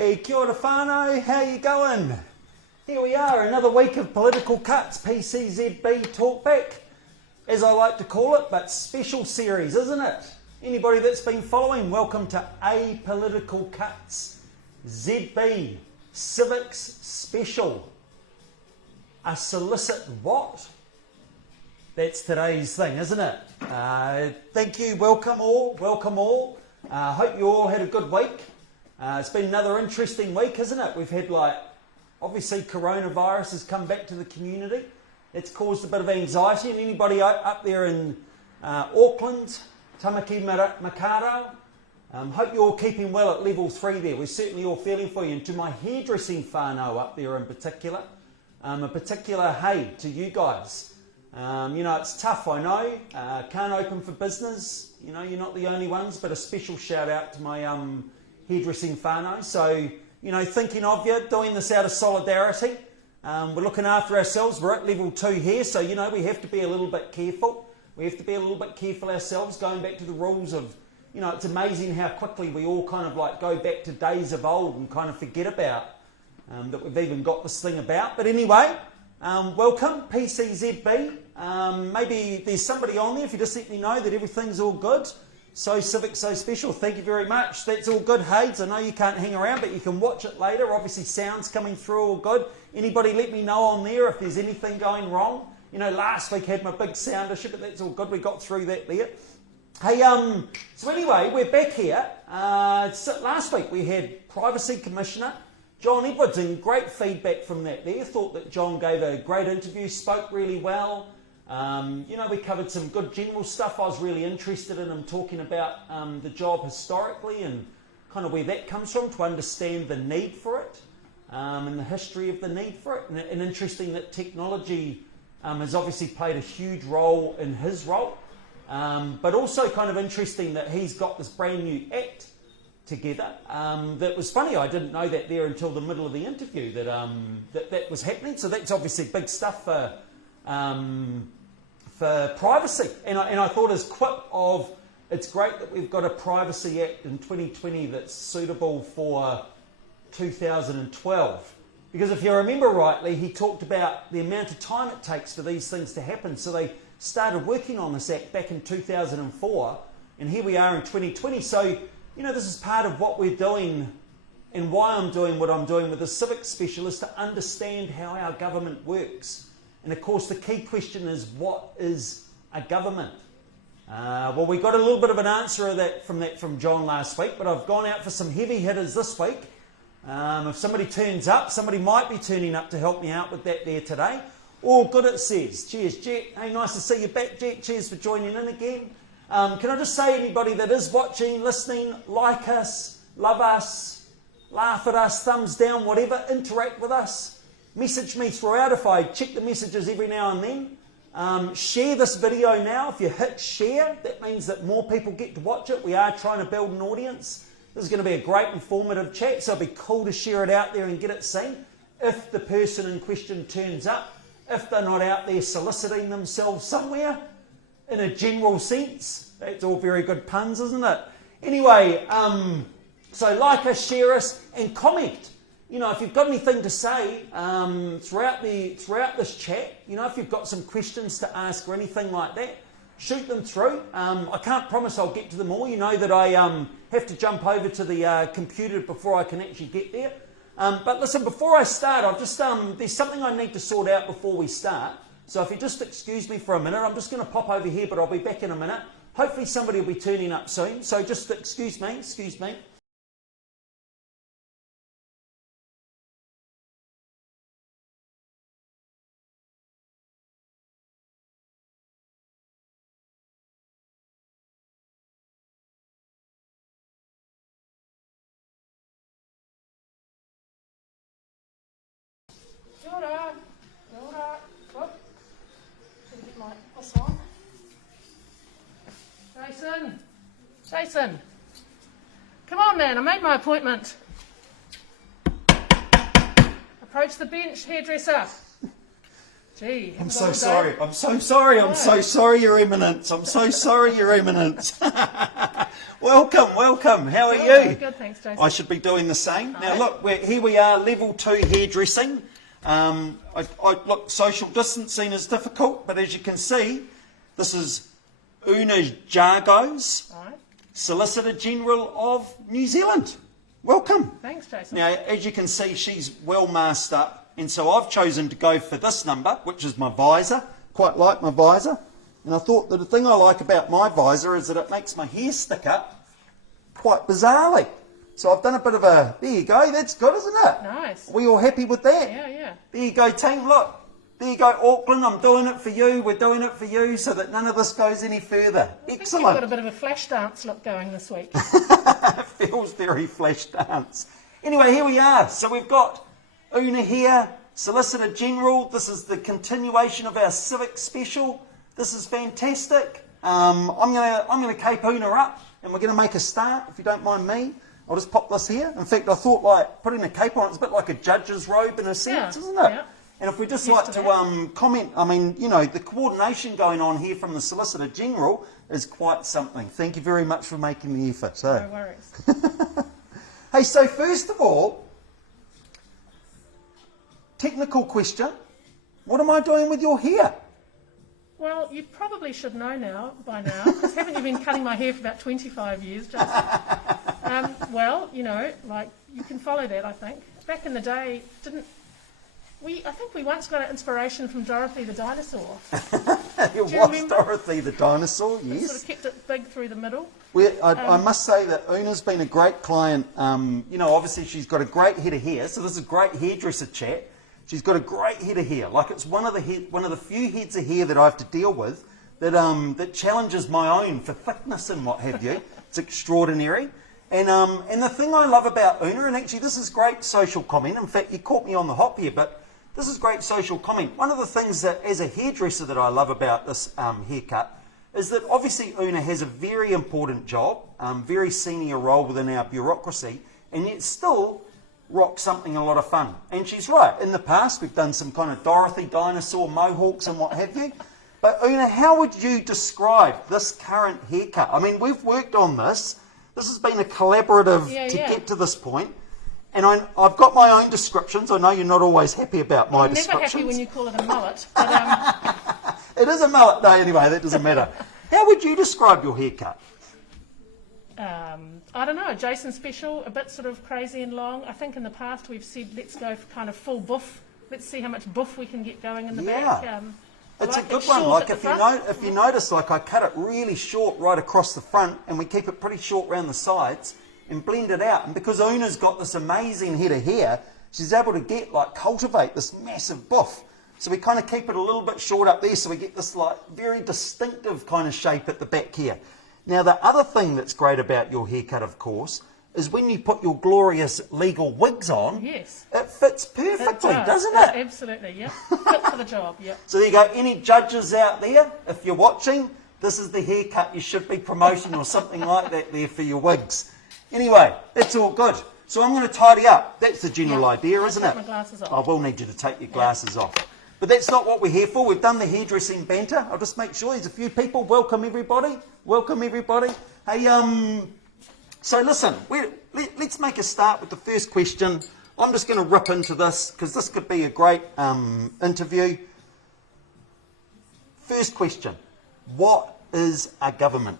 Hey, kia ora whānau, how you going? Here we are, another week of Political Cutz, PCZB Talkback, as I like to call it, but special series, isn't it? Anybody that's been following, welcome to Apolitical Cutz ZB Civics Special. A solicit what? That's today's thing, isn't it? Thank you, welcome all, hope you all had a good week. It's been another interesting week, isn't it? We've had obviously coronavirus has come back to the community. It's caused a bit of anxiety, and anybody up there in Auckland, Tamaki Makaurau, hope you're all keeping well at level 3 there. We're certainly all feeling for you. And to my hairdressing whānau up there in particular, a particular hey to you guys. It's tough, I know. Can't open for business. You're not the only ones, but a special shout out to my hairdressing whānau. So, thinking of you, doing this out of solidarity. We're looking after ourselves. We're at level 2 here, so, we have to be a little bit careful. We have to be a little bit careful ourselves, going back to the rules of, it's amazing how quickly we all kind of go back to days of old and kind of forget about that we've even got this thing about. But anyway, welcome, PCZB. Maybe there's somebody on there, if you just let me know that everything's all good. So Civic, so special. Thank you very much. That's all good, Hades. I know you can't hang around, but you can watch it later. Obviously, sound's coming through all good. Anybody let me know on there if there's anything going wrong. Last week had my big sound issue, but that's all good. We got through that there. Hey, so anyway, we're back here. Last week we had Privacy Commissioner John Edwards, and great feedback from that there. Thought that John gave a great interview, spoke really well. We covered some good general stuff. I was really interested in him talking about the job historically and kind of where that comes from, to understand the need for it and the history of the need for it. And interesting that technology has obviously played a huge role in his role, but also kind of interesting that he's got this brand new act together. That was funny, I didn't know that there until the middle of the interview that was happening. So that's obviously big stuff for privacy. And I thought his quip of, it's great that we've got a Privacy Act in 2020 that's suitable for 2012. Because if you remember rightly, he talked about the amount of time it takes for these things to happen. So they started working on this act back in 2004, and here we are in 2020. So, this is part of what we're doing and why I'm doing what I'm doing with the Civics Special, is to understand how our government works. And of course, the key question is, what is a government? Well, we got a little bit of an answer of that from John last week, but I've gone out for some heavy hitters this week. If somebody turns up, somebody might be turning up to help me out with that there today. All good, it says. Cheers, Jet. Hey, nice to see you back, Jet. Cheers for joining in again. Can I just say, anybody that is watching, listening, like us, love us, laugh at us, thumbs down, whatever, interact with us. Message me throughout if I check the messages every now and then. Share this video now. If you hit share, that means that more people get to watch it. We are trying to build an audience. This is going to be a great informative chat, so it'd be cool to share it out there and get it seen. If the person in question turns up, if they're not out there soliciting themselves somewhere, in a general sense. That's all very good puns, isn't it? Anyway, so like us, share us, and comment. If you've got anything to say throughout this chat, if you've got some questions to ask or anything like that, shoot them through. I can't promise I'll get to them all. You know that I have to jump over to the computer before I can actually get there. But listen, before I start, I've just there's something I need to sort out before we start. So if you just excuse me for a minute, I'm just going to pop over here, but I'll be back in a minute. Hopefully somebody will be turning up soon. So just excuse me. Kia ora. Whoop. Should get my this on. Jason. Come on, man. I made my appointment. Approach the bench, hairdresser. Gee. I'm so sorry. I'm so sorry, Your Eminence. I'm so sorry, Your Eminence. Welcome, welcome. How are you? Good, thanks, Jason. I should be doing the same. Now Hi. look, here we are, level 2 hairdressing. Look, social distancing is difficult, but as you can see, this is Una Jagose, Right. Solicitor General of New Zealand. Welcome. Thanks, Jason. Now, as you can see, she's well masked up, and so I've chosen to go for this number, which is my visor. Quite like my visor. And I thought that the thing I like about my visor is that it makes my hair stick up quite bizarrely. So I've done a bit of a, there you go, that's good, isn't it? Nice. Are we all happy with that? Yeah. There you go, team, look. There you go, Auckland, I'm doing it for you, we're doing it for you, so that none of this goes any further. I think Excellent. you've got a bit of a flash dance look going this week. It feels very flash dance. Anyway, here we are. So we've got Una here, Solicitor General. This is the continuation of our Civics Special. This is fantastic. I'm gonna cape Una up, and we're gonna make a start. If you don't mind me, I'll just pop this here. In fact, I thought like putting a cape on it's a bit like a judge's robe in a sense, isn't it? Yeah. And if we just Used like to to comment, I mean, you know, the coordination going on here from the Solicitor General is quite something. Thank you very much for making the effort. So. No worries. Hey, so first of all, technical question. What am I doing with your hair? Well, you probably should know by now, because haven't you been cutting my hair for about 25 years, Jason? Well, you know, like, you can follow that, I think. Back in the day, I think we once got our inspiration from Dorothy the dinosaur. It you was remember? Dorothy the dinosaur, Sort yes. of kept it big through the middle. I must say that Una's been a great client. You know, obviously she's got a great head of hair, so this is a great hairdresser chat. She's got a great head of hair. Like it's one of the few heads of hair that I have to deal with that challenges my own for thickness and what have you. It's extraordinary. And the thing I love about Una, and actually this is great social comment. In fact, you caught me on the hop here, but this is great social comment. One of the things that, as a hairdresser, that I love about this haircut is that obviously Una has a very important job, very senior role within our bureaucracy, and yet still rocks something a lot of fun. And she's right. In the past, we've done some kind of Dorothy dinosaur mohawks and what have you. But Una, how would you describe this current haircut? I mean, we've worked on this. This has been a collaborative to get to this point. And I've got my own descriptions. I know you're not always happy about my descriptions. I'm never happy when you call it a mullet. But, it is a mullet. No, anyway, that doesn't matter. How would you describe your haircut? I don't know, Jason Special, a bit sort of crazy and long. I think in the past we've said let's go for kind of full buff. Let's see how much buff we can get going in the back. It's a good one. Like if you notice, like I cut it really short right across the front, and we keep it pretty short around the sides and blend it out. And because Una's got this amazing head of hair, she's able to cultivate this massive buff. So we kind of keep it a little bit short up there, so we get this like very distinctive kind of shape at the back here. Now the other thing that's great about your haircut, of course, is when you put your glorious legal wigs on, yes, it fits perfectly, doesn't it? Absolutely, yeah. Fit for the job, yeah. So there you go. Any judges out there, if you're watching, this is the haircut you should be promoting or something like that there for your wigs. Anyway, it's all good. So I'm going to tidy up. That's the general idea, isn't it? Take my glasses off. I will need you to take your glasses off. But that's not what we're here for. We've done the hairdressing banter. I'll just make sure there's a few people. Welcome, everybody. Welcome, everybody. Hey, so listen, let's make a start with the first question. I'm just going to rip into this because this could be a great interview. First question. What is a government?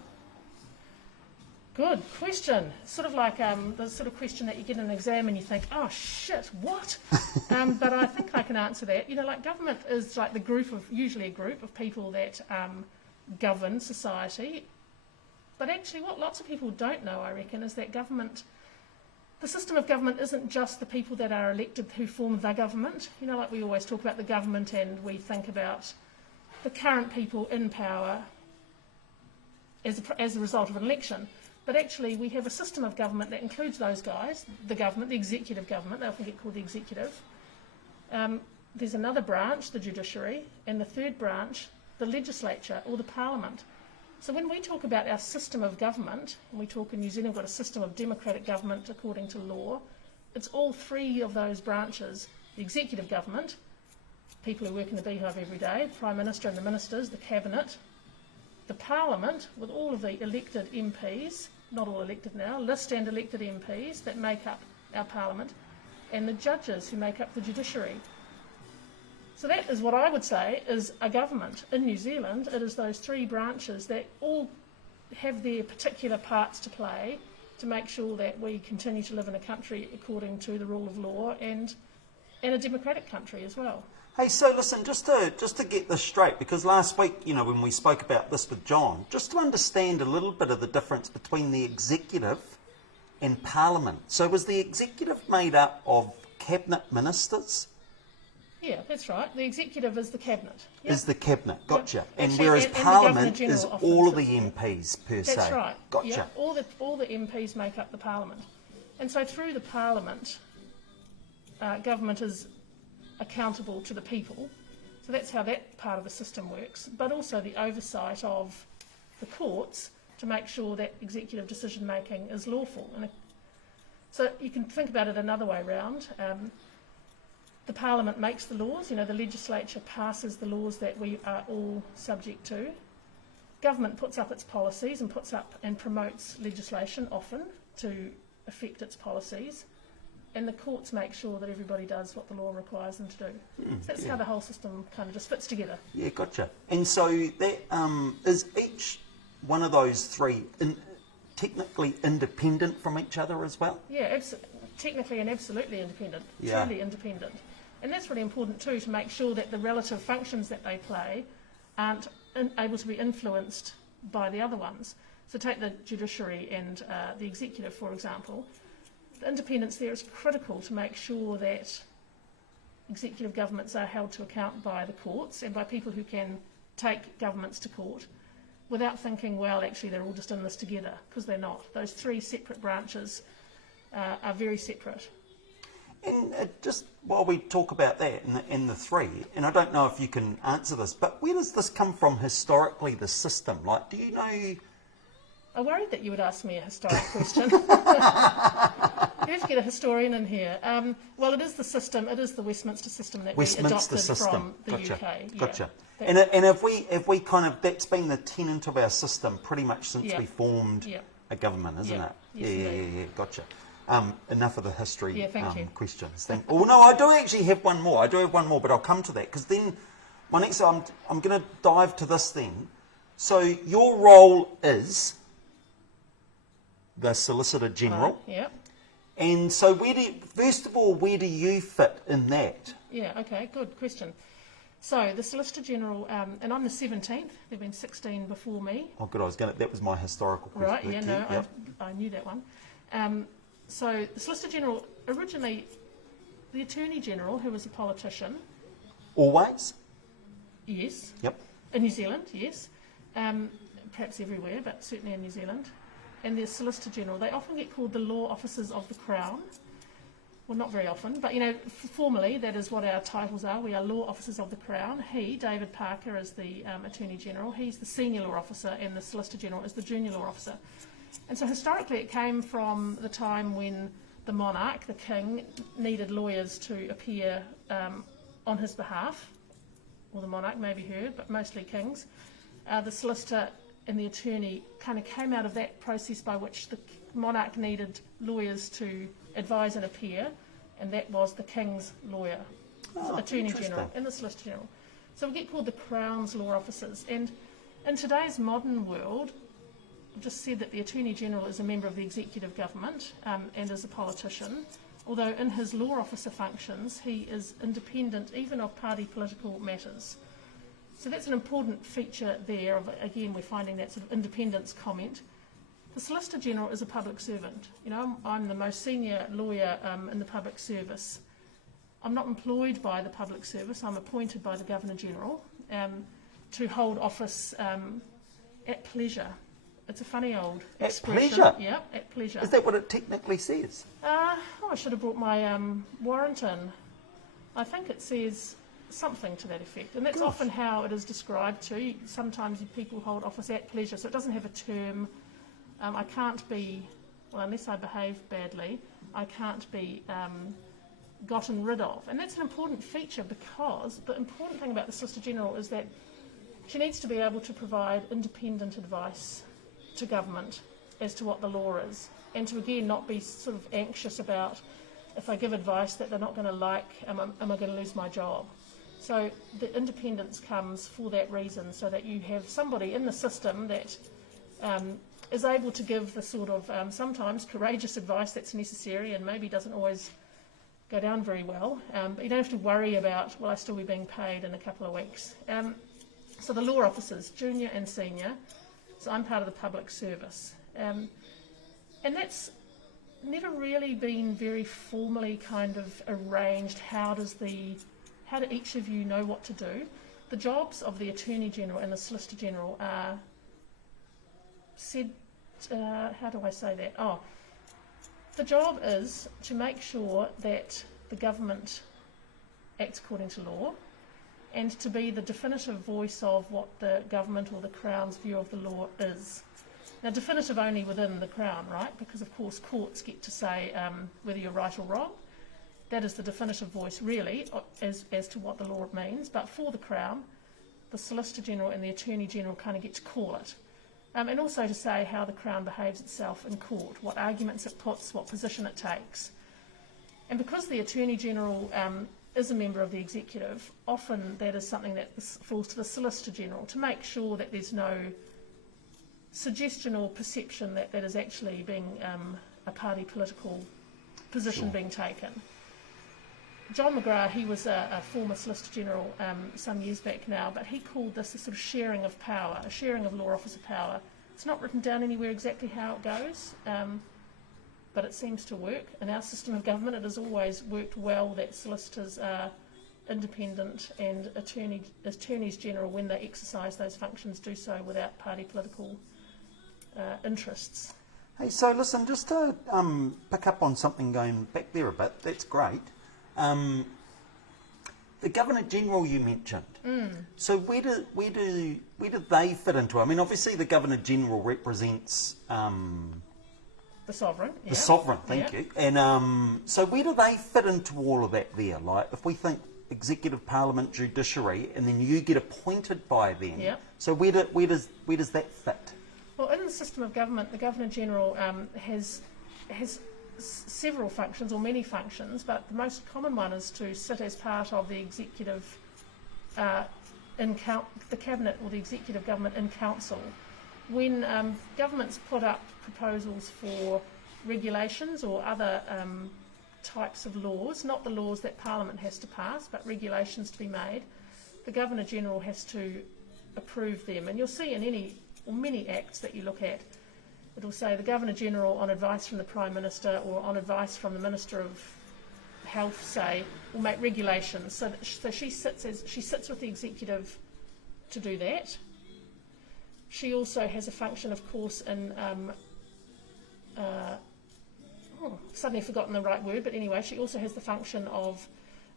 Good question. Sort of like the sort of question that you get in an exam and you think, oh shit, what? But I think I can answer that. You know, like government is like usually a group of people that govern society. But actually what lots of people don't know, I reckon, is that the system of government isn't just the people that are elected who form the government. You know, like we always talk about the government and we think about the current people in power as a result of an election. But actually we have a system of government that includes those guys, the government, the executive government, they often get called the executive. There's another branch, the judiciary, and the third branch, the legislature or the parliament. So when we talk about our system of government, and we talk in New Zealand, we've got a system of democratic government according to law, it's all three of those branches. The executive government, people who work in the beehive every day, the Prime Minister and the ministers, the cabinet, the Parliament with all of the elected MPs, not all elected now, list and elected MPs that make up our Parliament, and the judges who make up the judiciary. So that is what I would say is a government. In New Zealand, it is those three branches that all have their particular parts to play to make sure that we continue to live in a country according to the rule of law and a democratic country as well. Hey, so listen, just to get this straight, because last week, you know, when we spoke about this with John, just to understand a little bit of the difference between the executive and Parliament. So was the executive made up of cabinet ministers? Yeah, that's right. The executive is the cabinet. Yep. Is the cabinet, gotcha. Yep. And Actually, whereas and the Parliament Governor is General often all of the sits there. MPs per se. That's right. Gotcha. Yep. All the MPs make up the Parliament. And so through the Parliament, government is accountable to the people. So that's how that part of the system works. But also the oversight of the courts to make sure that executive decision making is lawful. And so you can think about it another way round. The Parliament makes the laws, you know, the legislature passes the laws that we are all subject to. Government puts up its policies and puts up and promotes legislation often to affect its policies. And the courts make sure that everybody does what the law requires them to do. So that's how the whole system kind of just fits together. Yeah, gotcha. And so that is each one of those three technically independent from each other as well? Yeah, technically and absolutely independent, truly independent. And that's really important too, to make sure that the relative functions that they play aren't able to be influenced by the other ones. So take the judiciary and the executive, for example. The independence there is critical to make sure that executive governments are held to account by the courts and by people who can take governments to court without thinking, well, actually they're all just in this together, because they're not. Those three separate branches are very separate. And just while we talk about that and the three, and I don't know if you can answer this, but where does this come from historically, the system? Like, do you know... I worried that you would ask me a historic question. You have to get a historian in here. Well, it is the system, it is the Westminster system that we adopted from the UK. Gotcha. Yeah, and have we kind of, that's been the tenet of our system pretty much since we formed a government, isn't it? Yes, yeah, gotcha. Enough of the history questions. Oh no, I do actually have one more. I do have one more, but I'll come to that, because then my next, I'm going to dive to this then. So your role is the Solicitor General. And so first of all, where do you fit in that? Yeah, okay, good question. So the Solicitor General, and I'm the 17th, there have been 16 before me. Oh good, that was my historical question. Right, yeah, no, I knew that one. So the Solicitor General, originally the Attorney General, who was a politician. Always? Yes. Yep. In New Zealand, yes. Perhaps everywhere, but certainly in New Zealand. And the Solicitor General, they often get called the law officers of the Crown. Well, not very often, but, you know, formally that is what our titles are. We are law officers of the Crown. He, David Parker, is the Attorney General. He's the senior law officer, and the Solicitor General is the junior law officer. And so historically it came from the time when the monarch, the king, needed lawyers to appear on his behalf, or the monarch may be heard, but mostly kings. The solicitor and the attorney kind of came out of that process by which the monarch needed lawyers to advise and appear, and that was the king's lawyer, the Attorney General and the Solicitor General. So we get called the Crown's law officers. And in today's modern world, I've just said that the Attorney General is a member of the executive government and is a politician, although in his law officer functions he is independent even of party political matters. So that's an important feature there of, again, we're finding that sort of independence comment. The Solicitor General is a public servant. You know, I'm the most senior lawyer in the public service. I'm not employed by the public service, I'm appointed by the Governor General to hold office at pleasure. It's a funny old expression. At pleasure? Yeah, at pleasure. Is that what it technically says? I should have brought my warrant in. I think it says something to that effect, and that's often how it is described too. Sometimes people hold office at pleasure, so it doesn't have a term. I can't be, well, unless I behave badly, I can't be gotten rid of. And that's an important feature, because the important thing about the Solicitor General is that she needs to be able to provide independent advice to government. as to what the law is, and to again not be sort of anxious about if I give advice that they're not going to like, am I going to lose my job? So the independence comes for that reason, so that you have somebody in the system that is able to give the sort of sometimes courageous advice that's necessary and maybe doesn't always go down very well, but you don't have to worry about, will I still be being paid in a couple of weeks? So the law officers, junior and senior, so I'm part of the public service. And that's never really been very formally kind of arranged. How do each of you know what to do? The jobs of the Attorney General and the Solicitor General are how do I say that? The job is to make sure that the government acts according to law, and to be the definitive voice of what the government or the Crown's view of the law is. Now, definitive only within the Crown, right? Because, of course, courts get to say whether you're right or wrong. That is the definitive voice, really, as to what the law means. But for the Crown, the Solicitor General and the Attorney General kind of get to call it. And also to say how the Crown behaves itself in court, what arguments it puts, what position it takes. And because the Attorney General is a member of the Executive, often that is something that falls to the Solicitor General to make sure that there's no suggestion or perception that that is actually being a party political position being taken. John McGrath, he was a former Solicitor General some years back now, but he called this a sort of sharing of power, a sharing of law officer power. It's not written down anywhere exactly how it goes, but it seems to work. In our system of government, it has always worked well that solicitors are independent and attorneys general, when they exercise those functions, do so without party political interests. Hey, so listen, just to pick up on something going back there a bit, that's great. The Governor General you mentioned. So where do they fit into it? I mean, obviously the Governor General represents the sovereign. The sovereign, thank you. And so where do they fit into all of that there? Like, if we think executive, parliament, judiciary, and then you get appointed by them. So where does that fit? Well, in the system of government, the Governor General has several functions, or many functions, but the most common one is to sit as part of the executive, the cabinet or the executive government in council. When governments put up proposals for regulations or other types of laws, not the laws that Parliament has to pass, but regulations to be made, the Governor General has to approve them. And you'll see in many acts that you look at, it will say the Governor General, on advice from the Prime Minister or on advice from the Minister of Health, say, will make regulations. So she sits with the executive to do that. She also has a function, of course, in suddenly forgotten the right word, but anyway, she also has the function of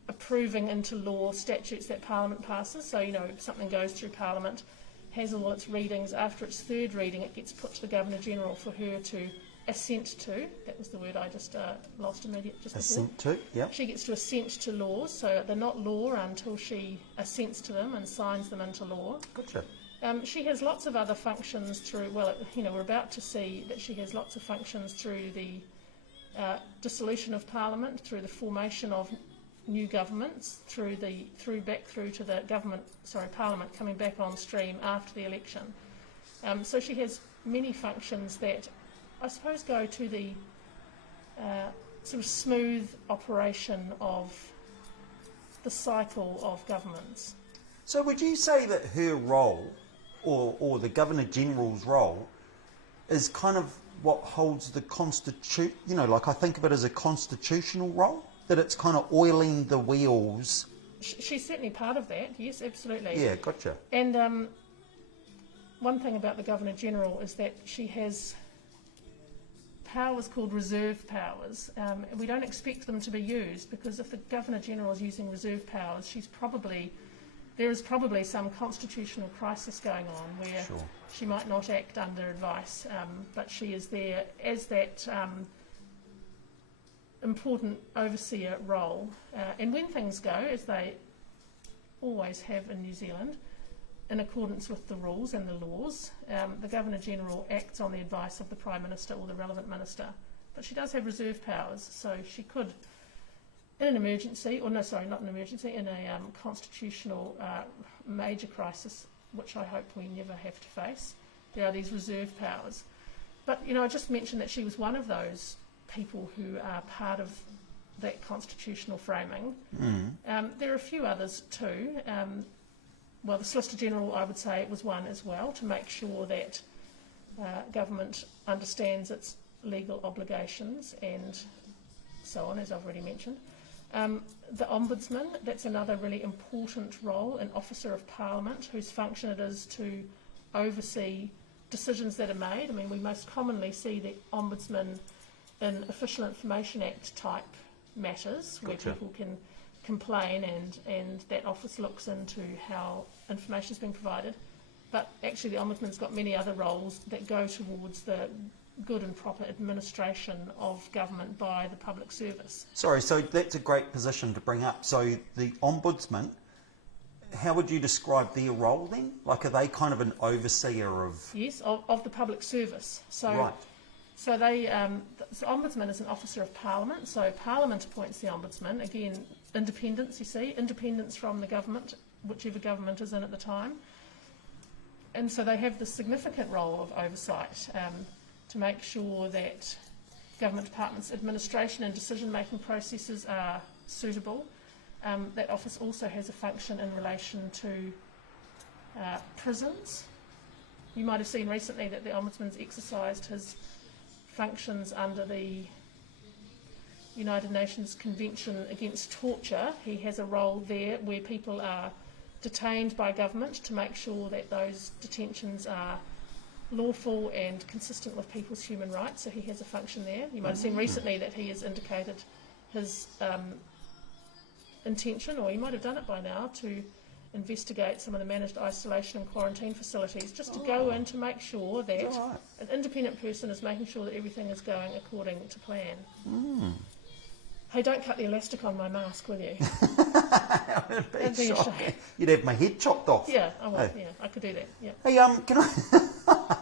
approving into law statutes that Parliament passes. So, if something goes through Parliament, has all its readings, after its third reading it gets put to the Governor General for her to assent to. That was the word I just lost immediately. Assent to, yeah. She gets to assent to laws, so they're not law until she assents to them and signs them into law. Gotcha. She has lots of other functions through, we're about to see that she has lots of functions through the dissolution of Parliament, through the formation of new governments, through to the Parliament coming back on stream after the election. So she has many functions that I suppose go to the sort of smooth operation of the cycle of governments. So would you say that her role, or the Governor General's role, is kind of what holds the constitution, like I think of it as a constitutional role? That it's kind of oiling the wheels? She's certainly part of that, yes, absolutely. Yeah, gotcha. And one thing about the Governor General is that she has powers called reserve powers. We don't expect them to be used, because if the Governor General is using reserve powers, there is probably some constitutional crisis going on where she might not act under advice, but she is there as that important overseer role. And when things go, as they always have in New Zealand, in accordance with the rules and the laws. The Governor-General acts on the advice of the Prime Minister or the relevant minister, but she does have reserve powers, so she could, in an emergency, or no, sorry, not an emergency, in a constitutional major crisis, which I hope we never have to face, there are these reserve powers. But, I just mentioned that she was one of those people who are part of that constitutional framing. There are a few others too. Well, the Solicitor General, I would say, was one as well, to make sure that government understands its legal obligations and so on, as I've already mentioned. The ombudsman, that's another really important role, an officer of Parliament whose function it is to oversee decisions that are made. I mean, we most commonly see the ombudsman in Official Information Act type matters, where people can complain and that office looks into how information is being provided. But actually the ombudsman's got many other roles that go towards the good and proper administration of government by the public service. Sorry, so that's a great position to bring up. So the ombudsman, how would you describe their role then? Like, are they kind of an overseer of... Yes, of the public service. So, right. So they, the ombudsman is an officer of Parliament, so Parliament appoints the ombudsman. Again, independence, you see, independence from the government, whichever government is in at the time. And so they have this significant role of oversight to make sure that government departments' administration and decision-making processes are suitable. That office also has a function in relation to prisons. You might have seen recently that the Ombudsman's exercised his functions under the United Nations Convention Against Torture. He has a role there where people are detained by government to make sure that those detentions are lawful and consistent with people's human rights, so he has a function there. You might have seen recently that he has indicated his intention, or he might have done it by now, to investigate some of the managed isolation and quarantine facilities, just to go in to make sure that an independent person is making sure that everything is going according to plan. Hey, don't cut the elastic on my mask, will you? That'd be shocking. You'd have my head chopped off. Yeah, I would. Yeah, I could do that. Yeah. Hey, can I?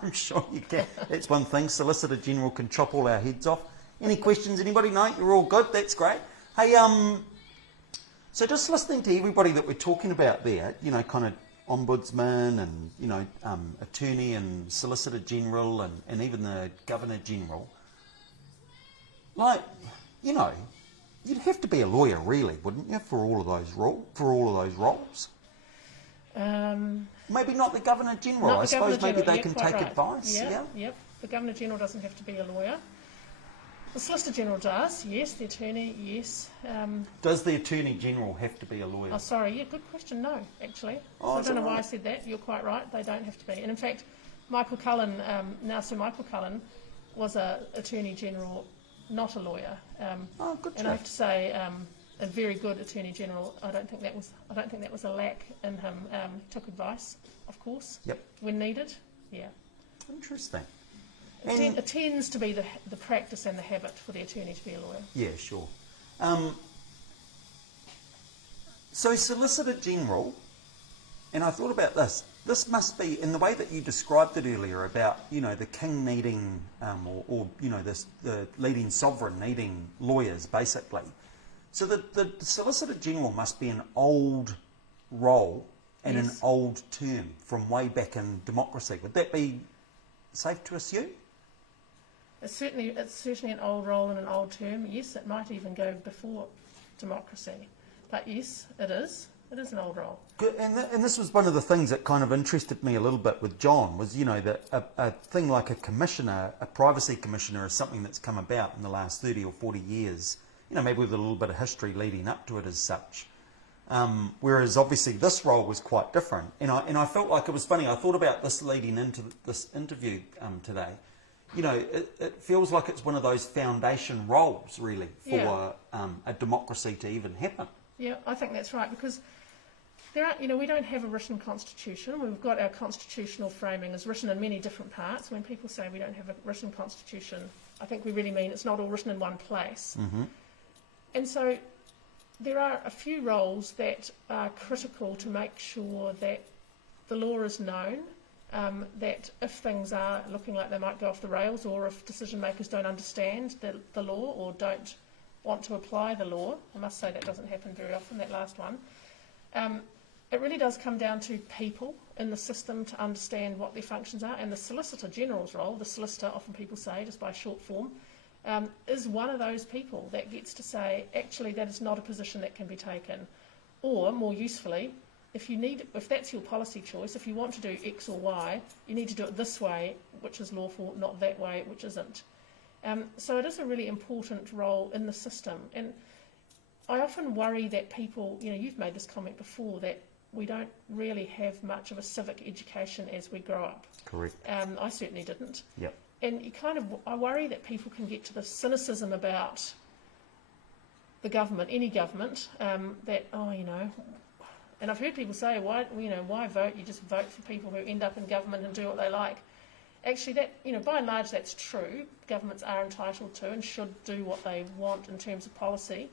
I'm sure you can. That's one thing. Solicitor General can chop all our heads off. Any questions? Anybody? No, you're all good. That's great. Hey, so just listening to everybody that we're talking about there, kind of ombudsman and attorney and solicitor general and even the governor general. Like, you'd have to be a lawyer, really, wouldn't you, for all of those roles? Maybe not the Governor General. I suppose maybe they can take advice. Yeah. Yep. The Governor General doesn't have to be a lawyer. The Solicitor General does, yes. The Attorney, yes. Does the Attorney General have to be a lawyer? Oh, sorry. Yeah, good question. No, actually. I don't know why I said that. You're quite right. They don't have to be. And in fact, Michael Cullen, now Sir Michael Cullen, was a Attorney General, not a lawyer. Good. And I have to say, a very good Attorney General. I don't think that was a lack in him. Took advice, of course. Yep. When needed. Yeah. Interesting. It tends to be the practice and the habit for the attorney to be a lawyer. Yeah, sure. So Solicitor General, and I thought about this. This must be, in the way that you described it earlier about, the king needing, the leading sovereign needing lawyers, basically. So the Solicitor General must be an old role and an old term from way back in democracy. Would that be safe to assume? It's certainly an old role and an old term. Yes, it might even go before democracy. But yes, it is. It is an old role. Good. And this was one of the things that kind of interested me a little bit with John, was, that a thing like a commissioner, a privacy commissioner, is something that's come about in the last 30 or 40 years, maybe with a little bit of history leading up to it as such. Whereas obviously this role was quite different. And I felt like it was funny. I thought about this leading into this interview today. It feels like it's one of those foundation roles, really, for a democracy to even happen. Yeah, I think that's right, because there are, we don't have a written constitution. We've got our constitutional framing is written in many different parts. When people say we don't have a written constitution, I think we really mean it's not all written in one place. Mm-hmm. And so there are a few roles that are critical to make sure that the law is known, that if things are looking like they might go off the rails, or if decision makers don't understand the law or don't want to apply the law, I must say that doesn't happen very often, that last one, it really does come down to people in the system to understand what their functions are, and the Solicitor General's role, the solicitor, often people say, just by short form, is one of those people that gets to say, actually, that is not a position that can be taken. Or, more usefully, if that's your policy choice, if you want to do X or Y, you need to do it this way, which is lawful, not that way, which isn't. So it is a really important role in the system. And I often worry that people, you've made this comment before, that we don't really have much of a civic education as we grow up. Correct. I certainly didn't. Yep. And I worry that people can get to the cynicism about the government, any government, that, and I've heard people say, why vote? You just vote for people who end up in government and do what they like. Actually, that, by and large, that's true. Governments are entitled to and should do what they want in terms of policy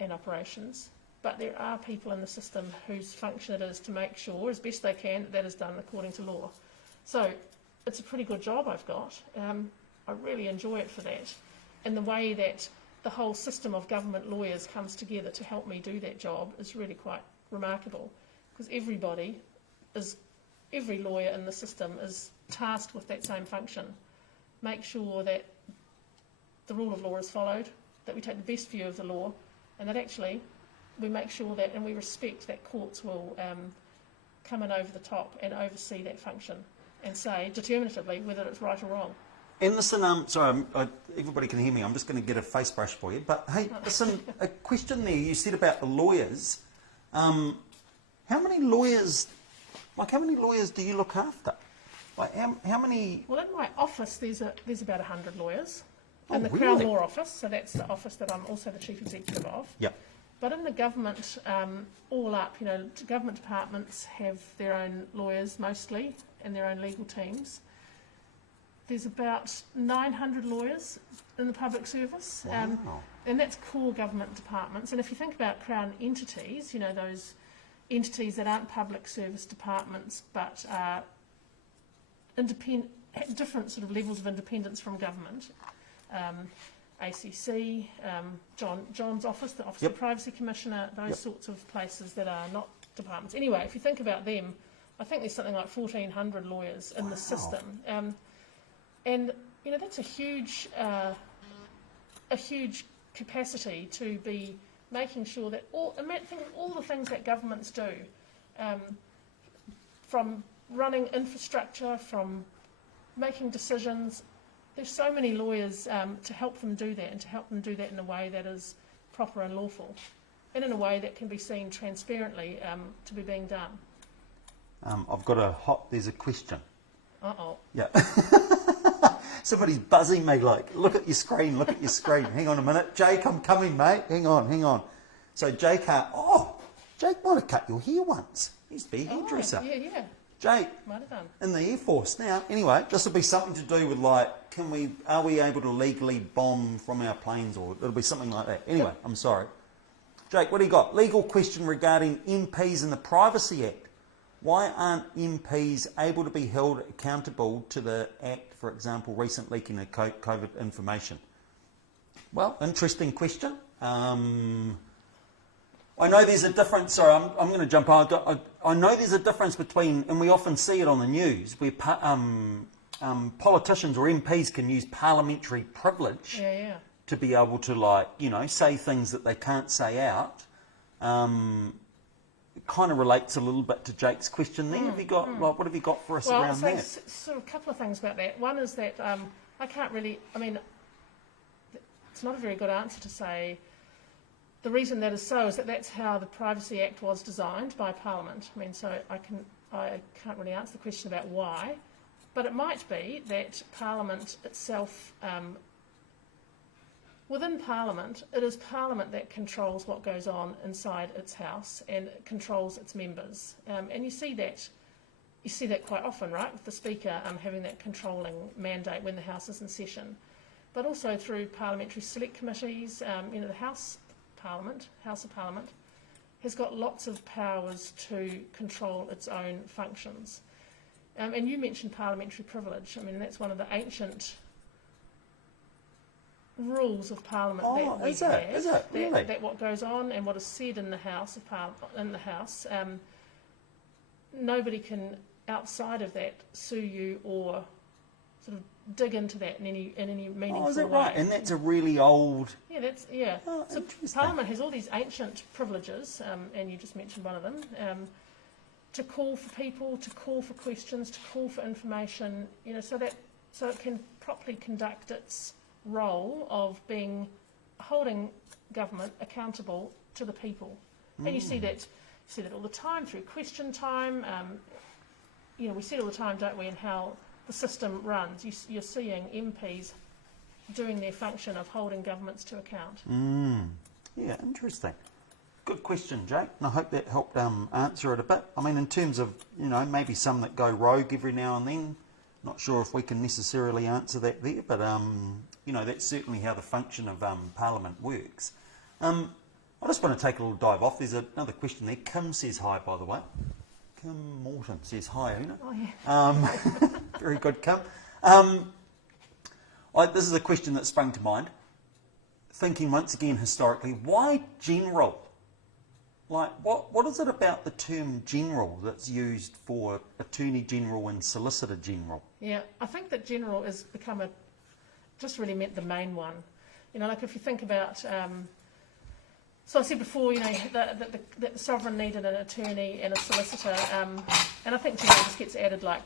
and operations. But there are people in the system whose function it is to make sure, as best they can, that is done according to law. So it's a pretty good job I've got. I really enjoy it for that. And the way that the whole system of government lawyers comes together to help me do that job is really quite remarkable, because every lawyer in the system is tasked with that same function. Make sure that the rule of law is followed, that we take the best view of the law, and that actually we make sure that, and we respect that courts will come in over the top and oversee that function and say determinatively whether it's right or wrong. And listen, sorry, everybody can hear me. I'm just going to get a face brush for you. But hey, listen, a question there. You said about the lawyers. How many lawyers do you look after? Like how many? Well, in my office, there's about 100 lawyers. Oh, in the really? Crown Law Office, so that's the office that I'm also the chief executive of. Yep. But in the government, all up, government departments have their own lawyers mostly and their own legal teams. There's about 900 lawyers in the public service, Wow. and that's core government departments. And if you think about Crown entities, those entities that aren't public service departments but are different sort of levels of independence from government, ACC, John's office, the Office of the Privacy Commissioner, those sorts of places that are not departments. Anyway, if you think about them, I think there's something like 1,400 lawyers in the system. And that's a huge capacity to be making sure that all the things that governments do, from running infrastructure, from making decisions, there's so many lawyers to help them do that, and to help them do that in a way that is proper and lawful, and in a way that can be seen transparently to be being done. There's a question. Uh-oh. Yeah. Somebody's buzzing me like, look at your screen. Hang on a minute. Jake, I'm coming, mate. Hang on. So Jake might have cut your hair once. He used to be a hairdresser. Yeah. Jake, Might have done. in the Air Force now. Anyway, this will be something to do with are we able to legally bomb from our planes, or it'll be something like that. Anyway, I'm sorry. Jake, what do you got? Legal question regarding MPs and the Privacy Act. Why aren't MPs able to be held accountable to the Act, for example, recent leaking of COVID information? Well, interesting question. I know there's a difference. Sorry, I'm going to jump on. I know there's a difference between, and we often see it on the news, where politicians or MPs can use parliamentary privilege to be able to, say things that they can't say out. It kind of relates a little bit to Jake's question there. Have you got, what have you got for us around that? Sort of a couple of things about that. One is that I can't really, it's not a very good answer to say the reason that is so is that that's how the Privacy Act was designed by Parliament. So I can't really answer the question about why, but it might be that Parliament itself, within Parliament, it is Parliament that controls what goes on inside its house and controls its members. And you see that quite often, right, with the Speaker having that controlling mandate when the House is in session. But also through parliamentary select committees, the House of Parliament, has got lots of powers to control its own functions. And you mentioned parliamentary privilege. I mean, that's one of the ancient rules of Parliament that we have. Is it? Really? That what goes on and what is said in the House nobody can, outside of that, sue you or sort of dig into that in any meaningful way. Oh, is that right? And that's a really old... Yeah. Oh, so Parliament has all these ancient privileges, and you just mentioned one of them, to call for people, to call for questions, to call for information, so it can properly conduct its role of holding government accountable to the people. And you see that all the time through question time. We see it all the time, don't we, in how the system runs. You're seeing MPs doing their function of holding governments to account. Yeah, interesting. Good question, Jake, and I hope that helped answer it a bit. I mean, in terms of, maybe some that go rogue every now and then, not sure if we can necessarily answer that there, but, that's certainly how the function of Parliament works. I just want to take a little dive off. There's another question there. Kim says hi, by the way. Kim Morton says hi, Una. Oh, yeah. Very good, Kim. This is a question that sprung to mind. Thinking once again historically, why general? Like, what is it about the term general that's used for Attorney General and Solicitor General? Yeah, I think that general has become just really meant the main one. Like if you think about, so I said before, that the sovereign needed an attorney and a solicitor, and I think general just gets added like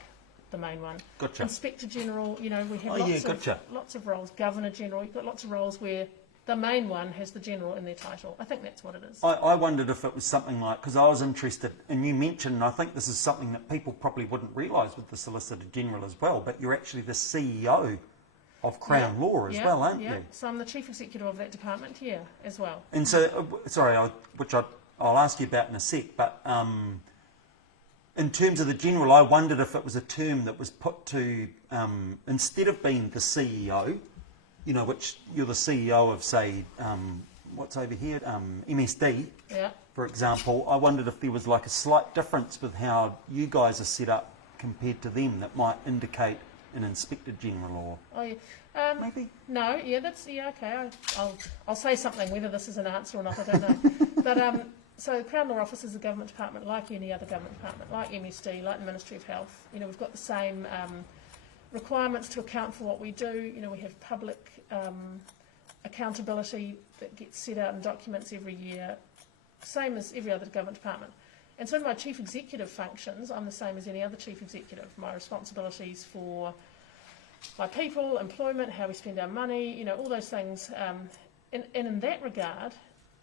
the main one. Gotcha. Inspector General, we have lots of roles. Governor General, you've got lots of roles where the main one has the general in their title. I think that's what it is. I wondered if it was something like, because I was interested, and you mentioned, and I think this is something that people probably wouldn't realise with the Solicitor General as well, but you're actually the CEO of Crown Law as well, aren't you? So I'm the Chief Executive of that department here as well. And so, which I'll ask you about in a sec, but in terms of the general, I wondered if it was a term that was put to, instead of being the CEO, which you're the CEO of, say, what's over here, MSD, for example, I wondered if there was like a slight difference with how you guys are set up compared to them that might indicate an Inspector General or maybe? No, okay. I'll say something, whether this is an answer or not, I don't know. But so the Crown Law Office is a government department like any other government department, like MSD, like the Ministry of Health. We've got the same requirements to account for what we do. We have public accountability that gets set out in documents every year, same as every other government department. And so in my chief executive functions, I'm the same as any other chief executive. My responsibilities for my people, employment, how we spend our money, all those things. And in that regard,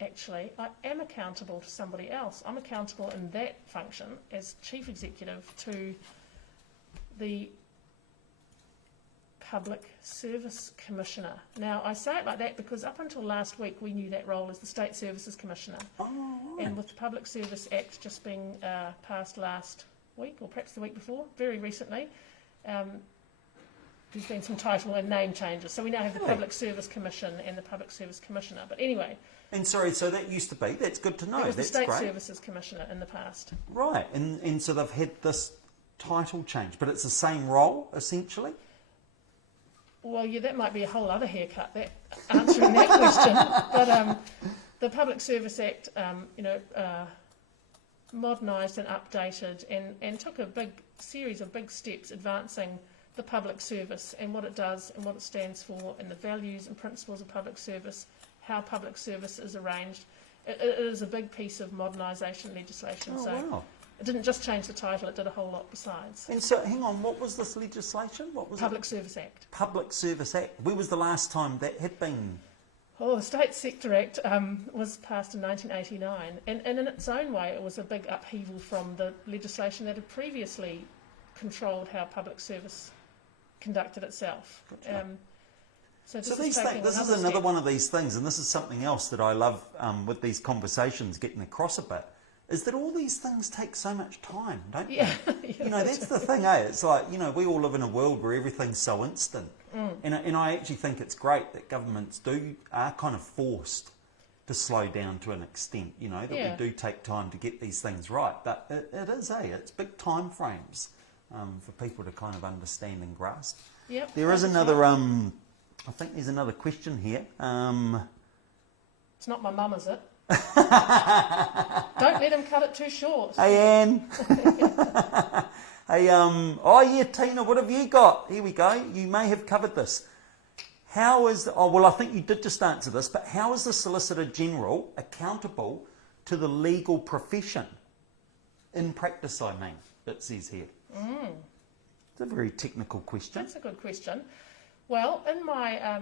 actually, I am accountable to somebody else. I'm accountable in that function as chief executive to the Public Service Commissioner. Now, I say it like that because up until last week we knew that role as the State Services Commissioner. Oh, right. And with the Public Service Act just being passed last week, or perhaps the week before, very recently, there's been some title and name changes. So we now have the Public Service Commission and the Public Service Commissioner. But anyway... And sorry, so that used to be, that's good to know. It was that's the State great. Services Commissioner in the past. Right, and so they've had this title change, but it's the same role, essentially? Well, yeah, that might be a whole other haircut, that answering that question. But the Public Service Act, modernised and updated and took a big series of big steps advancing the public service and what it does and what it stands for and the values and principles of public service, how public service is arranged. It is a big piece of modernisation legislation. Wow. It didn't just change the title, it did a whole lot besides. And so, hang on, what was this legislation? What was Public Service Act. Public Service Act. When was the last time that had been? Oh, the State Sector Act was passed in 1989, and in its own way it was a big upheaval from the legislation that had previously controlled how public service conducted itself. Gotcha. So this is another one of these things, and this is something else that I love with these conversations getting across a bit, is that all these things take so much time, don't they? Yeah, that's the thing, eh? It's like, we all live in a world where everything's so instant. And I actually think it's great that governments are kind of forced to slow down to an extent, you know, that Yeah. we do take time to get these things right. But it is, it's big time frames for people to kind of understand and grasp. Yep. There is that's another, right. I think there's another question here. It's not my mum, is it? Don't let him cut it too short. Hey, Anne. Hey, oh yeah, Tina, what have you got? Here we go. You may have covered this. How is, well, I think you did just answer this, but how is the Solicitor General accountable to the legal profession? In practice, I mean, it says here. It's a very technical question. That's a good question. Well, in my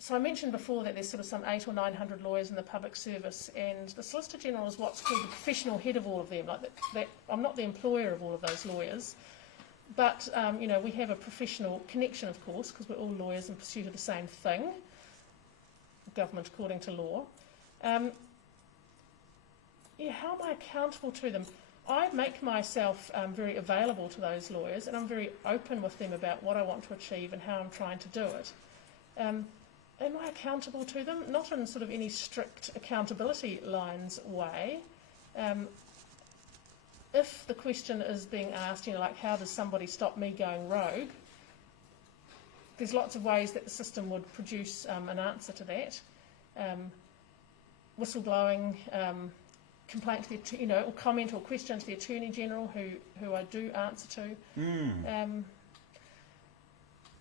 so I mentioned before that there's sort of some 800 or 900 lawyers in the public service, and the Solicitor General is what's called the professional head of all of them. Like that I'm not the employer of all of those lawyers, but you know, we have a professional connection, of course, because we're all lawyers in pursuit of the same thing, government according to law. Yeah, how am I accountable to them? I make myself very available to those lawyers, and I'm very open with them about what I want to achieve and how I'm trying to do it. Am I accountable to them? Not in sort of any strict accountability lines way. If the question is being asked, you know, like how does somebody stop me going rogue, there's lots of ways that the system would produce an answer to that. Whistleblowing, complaint to the, you know, or comment or question to the Attorney General, who I do answer to.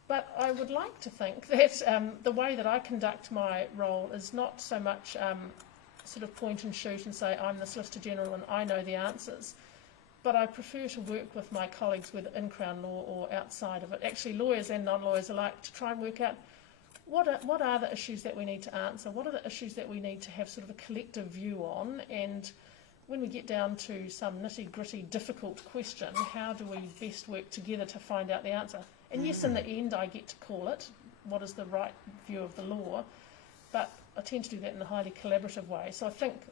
But I would like to think that the way that I conduct my role is not so much sort of point and shoot and say I'm the Solicitor General and I know the answers, but I prefer to work with my colleagues, whether in Crown Law or outside of it. Actually, lawyers and non-lawyers alike, to try and work out what are the issues that we need to answer, what are the issues that we need to have sort of a collective view on, and when we get down to some nitty-gritty difficult question, how do we best work together to find out the answer? And yes, in the end, I get to call it what is the right view of the law, but I tend to do that in a highly collaborative way. So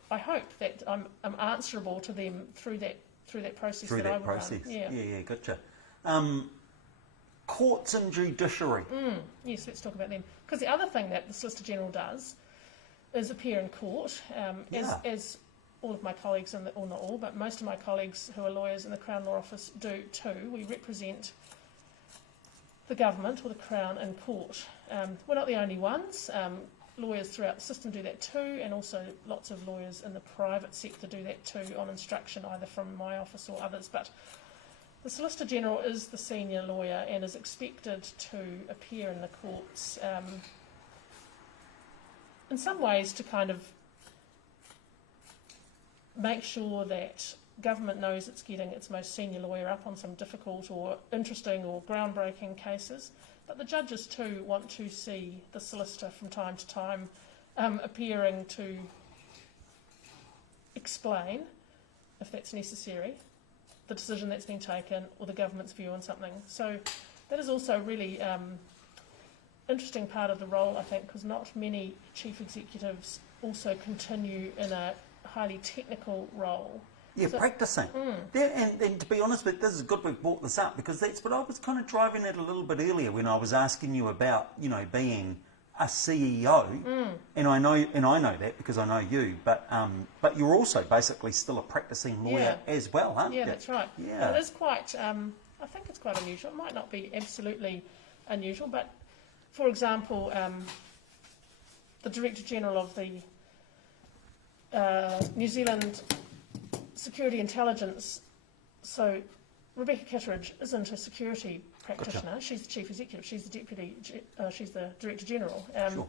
I hope that I'm answerable to them through that process. Through that I would process. run. Yeah, Gotcha. Courts and judiciary. Yes, let's talk about them. Because the other thing that the Solicitor General does is appear in court, as all of my colleagues, or not all, but most of my colleagues who are lawyers in the Crown Law Office do too. We represent the government or the Crown in court. We're not the only ones. Lawyers throughout the system do that too, and also lots of lawyers in the private sector do that too on instruction either from my office or others. But the Solicitor General is the senior lawyer and is expected to appear in the courts in some ways to kind of make sure that government knows it's getting its most senior lawyer up on some difficult or interesting or groundbreaking cases. But the judges too want to see the solicitor from time to time appearing to explain, if that's necessary, the decision that's been taken or the government's view on something. So that is also a really interesting part of the role, I think, because not many chief executives also continue in a highly technical role. Yeah, so, practicing. And to be honest with you, this is good we've brought this up, because that's what I was kind of driving at a little bit earlier when I was asking you about, you know, being a CEO. And I know that because I know you, but you're also basically still a practicing lawyer as well, aren't you? Yeah, that's right. Yeah. Well, it is quite, I think it's quite unusual. It might not be absolutely unusual, but for example, the Director General of the New Zealand Security Intelligence, so Rebecca Kitteridge isn't a security practitioner. Gotcha. She's the chief executive. She's the deputy. She's the director general. Sure.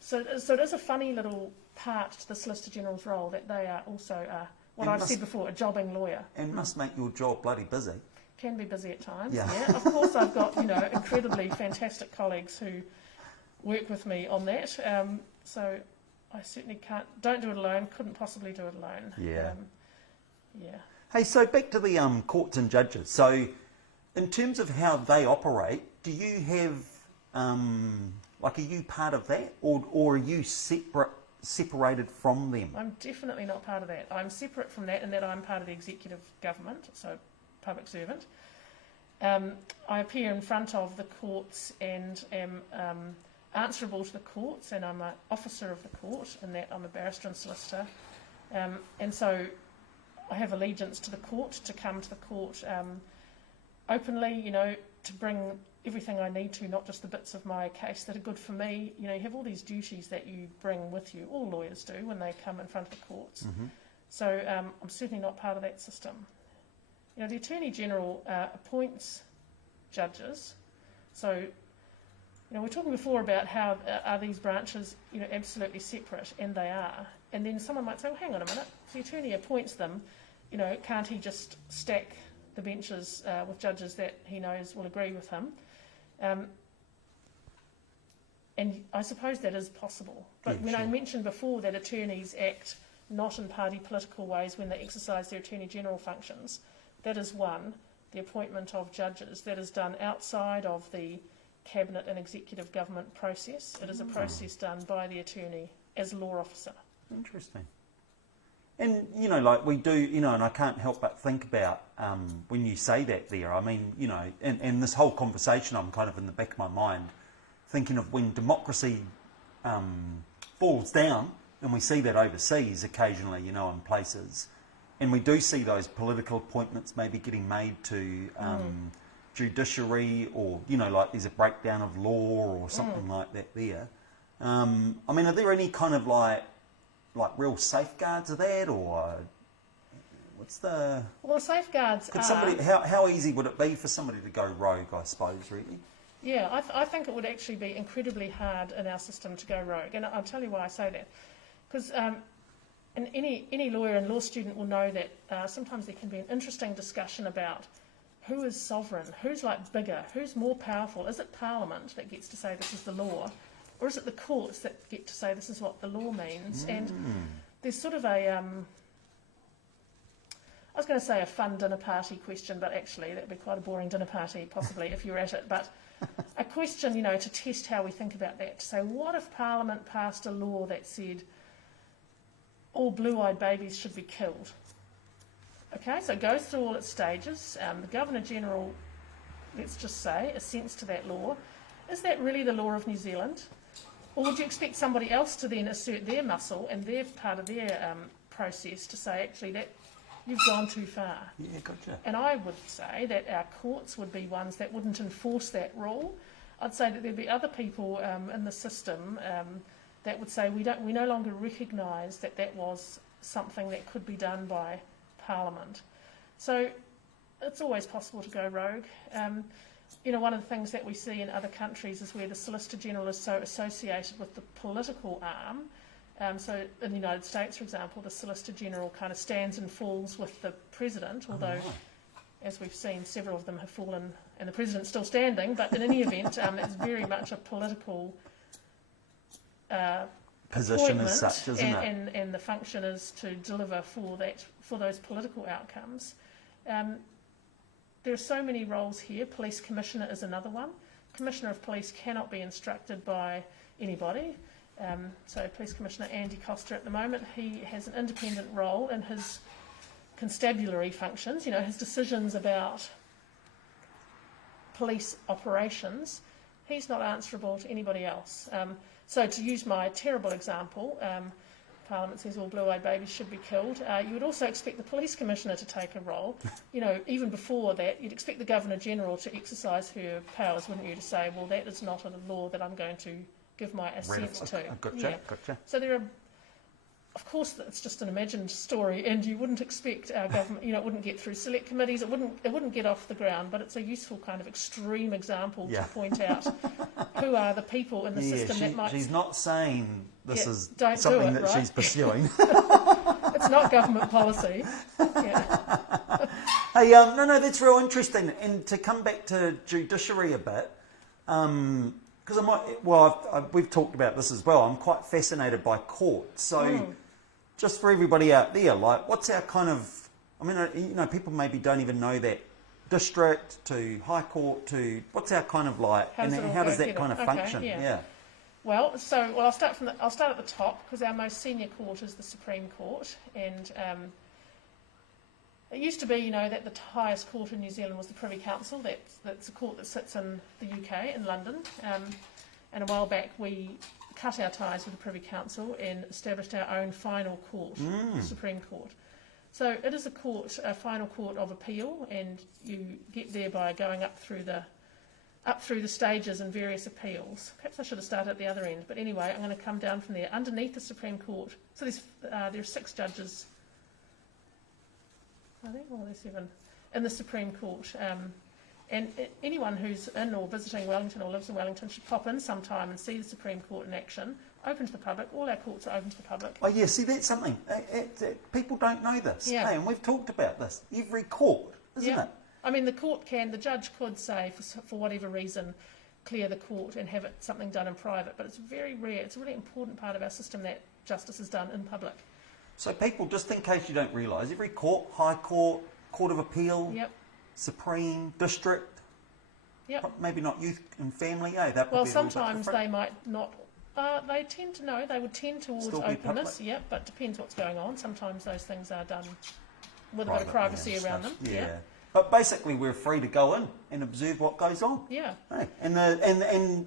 So it is a funny little part to the Solicitor General's role that they are also what I've said before, a jobbing lawyer. And must make your job bloody busy. Can be busy at times. Yeah. Of course, I've got incredibly fantastic colleagues who work with me on that. So I certainly don't do it alone, couldn't possibly do it alone. Yeah. Yeah. Hey, so back to the courts and judges. So in terms of how they operate, do you have, are you part of that? Or are you separated from them? I'm definitely not part of that. I'm separate from that in that I'm part of the executive government, so public servant. I appear in front of the courts and am answerable to the courts, and I'm an officer of the court, in that I'm a barrister and solicitor. And so I have allegiance to the court, to come to the court openly, you know, to bring everything I need to, not just the bits of my case that are good for me. You know, you have all these duties that you bring with you, all lawyers do, when they come in front of the courts. Mm-hmm. So I'm certainly not part of that system. You know, the Attorney General appoints judges. So, you know, we were talking before about how are these branches, you know, absolutely separate, and they are. And then someone might say, well, hang on a minute, if the attorney appoints them, you know, can't he just stack the benches with judges that he knows will agree with him? And I suppose that is possible. But when I mentioned before that attorneys act not in party political ways when they exercise their Attorney General functions, that is one, the appointment of judges. That is done outside of the cabinet and executive government process. It is a process done by the attorney as a law officer. Interesting. And, you know, like we do, you know, and I can't help but think about when you say that there, I mean, you know, and this whole conversation, I'm kind of in the back of my mind thinking of when democracy falls down, and we see that overseas occasionally, you know, in places, and we do see those political appointments maybe getting made to judiciary, or, you know, like there's a breakdown of law or something like that there. I mean, are there any kind of like real safeguards of that, or what's the... Well, safeguards could somebody, how easy would it be for somebody to go rogue, I suppose, really? Yeah, I think it would actually be incredibly hard in our system to go rogue, and I'll tell you why I say that. Because and any lawyer and law student will know that sometimes there can be an interesting discussion about who is sovereign, who's like bigger, who's more powerful. Is it Parliament that gets to say this is the law, or is it the courts that get to say this is what the law means? And there's sort of a, I was going to say a fun dinner party question, but actually that would be quite a boring dinner party possibly if you were at it. But a question, you know, to test how we think about that. To say, what if Parliament passed a law that said all blue-eyed babies should be killed? Okay, so it goes through all its stages. The Governor-General, let's just say, assents to that law. Is that really the law of New Zealand? Or would you expect somebody else to then assert their muscle and their part of their process to say, actually, that you've gone too far? Yeah, gotcha. And I would say that our courts would be ones that wouldn't enforce that rule. I'd say that there'd be other people in the system that would say we no longer recognise that that was something that could be done by Parliament. So it's always possible to go rogue. You know, one of the things that we see in other countries is where the Solicitor General is so associated with the political arm. So in the United States, for example, the Solicitor General kind of stands and falls with the President, although, as we've seen, several of them have fallen and the President's still standing. But in any event, it's very much a political position as such, isn't it? And the function is to deliver for those political outcomes. There are so many roles here. Police Commissioner is another one. Commissioner of Police cannot be instructed by anybody. So Police Commissioner Andy Coster at the moment, he has an independent role in his constabulary functions, you know, his decisions about police operations. He's not answerable to anybody else. So to use my terrible example, Parliament says all blue-eyed babies should be killed. You would also expect the Police Commissioner to take a role. You know, even before that, you'd expect the Governor-General to exercise her powers, wouldn't you, to say, well, that is not a law that I'm going to give my assent to. Gotcha. So there are, of course, it's just an imagined story, and you wouldn't expect our government, you know, it wouldn't get through select committees, it wouldn't get off the ground, but it's a useful kind of extreme example to point out who are the people in the system that might... She's not saying this is don't something do it, that she's pursuing. It's not government policy. Yeah. Hey, no, that's real interesting. And to come back to judiciary a bit, because we've talked about this as well. I'm quite fascinated by courts. So, just for everybody out there, like, what's our kind of? I mean, you know, people maybe don't even know that district to high court to what's our kind of like, and how does that kind of function? Yeah. Well, I'll start at the top, because our most senior court is the Supreme Court, and it used to be, you know, that the highest court in New Zealand was the Privy Council. That's a court that sits in the UK, in London. And a while back we cut our ties with the Privy Council and established our own final court, the Supreme Court. So it is a final court of appeal, and you get there by going up through the stages and various appeals. Perhaps I should have started at the other end, but anyway, I'm going to come down from there. Underneath the Supreme Court, so there are 6 judges, I think, there's 7, in the Supreme Court. And anyone who's in or visiting Wellington or lives in Wellington should pop in sometime and see the Supreme Court in action. Open to the public. All our courts are open to the public. Oh yeah, see, that's something. People don't know this. Yeah. Hey, and we've talked about this. Every court, isn't it? I mean, the judge could say, for whatever reason, clear the court and have something done in private, but it's very rare. It's a really important part of our system that justice is done in public. So people, just in case you don't realise, every court, High Court, Court of Appeal, Supreme, District, maybe not Youth and Family, well, sometimes they might not. They tend to know. They would tend towards openness, but depends what's going on. Sometimes those things are done with a bit of privacy around them. Yeah. But basically, we're free to go in and observe what goes on. Yeah. Hey, and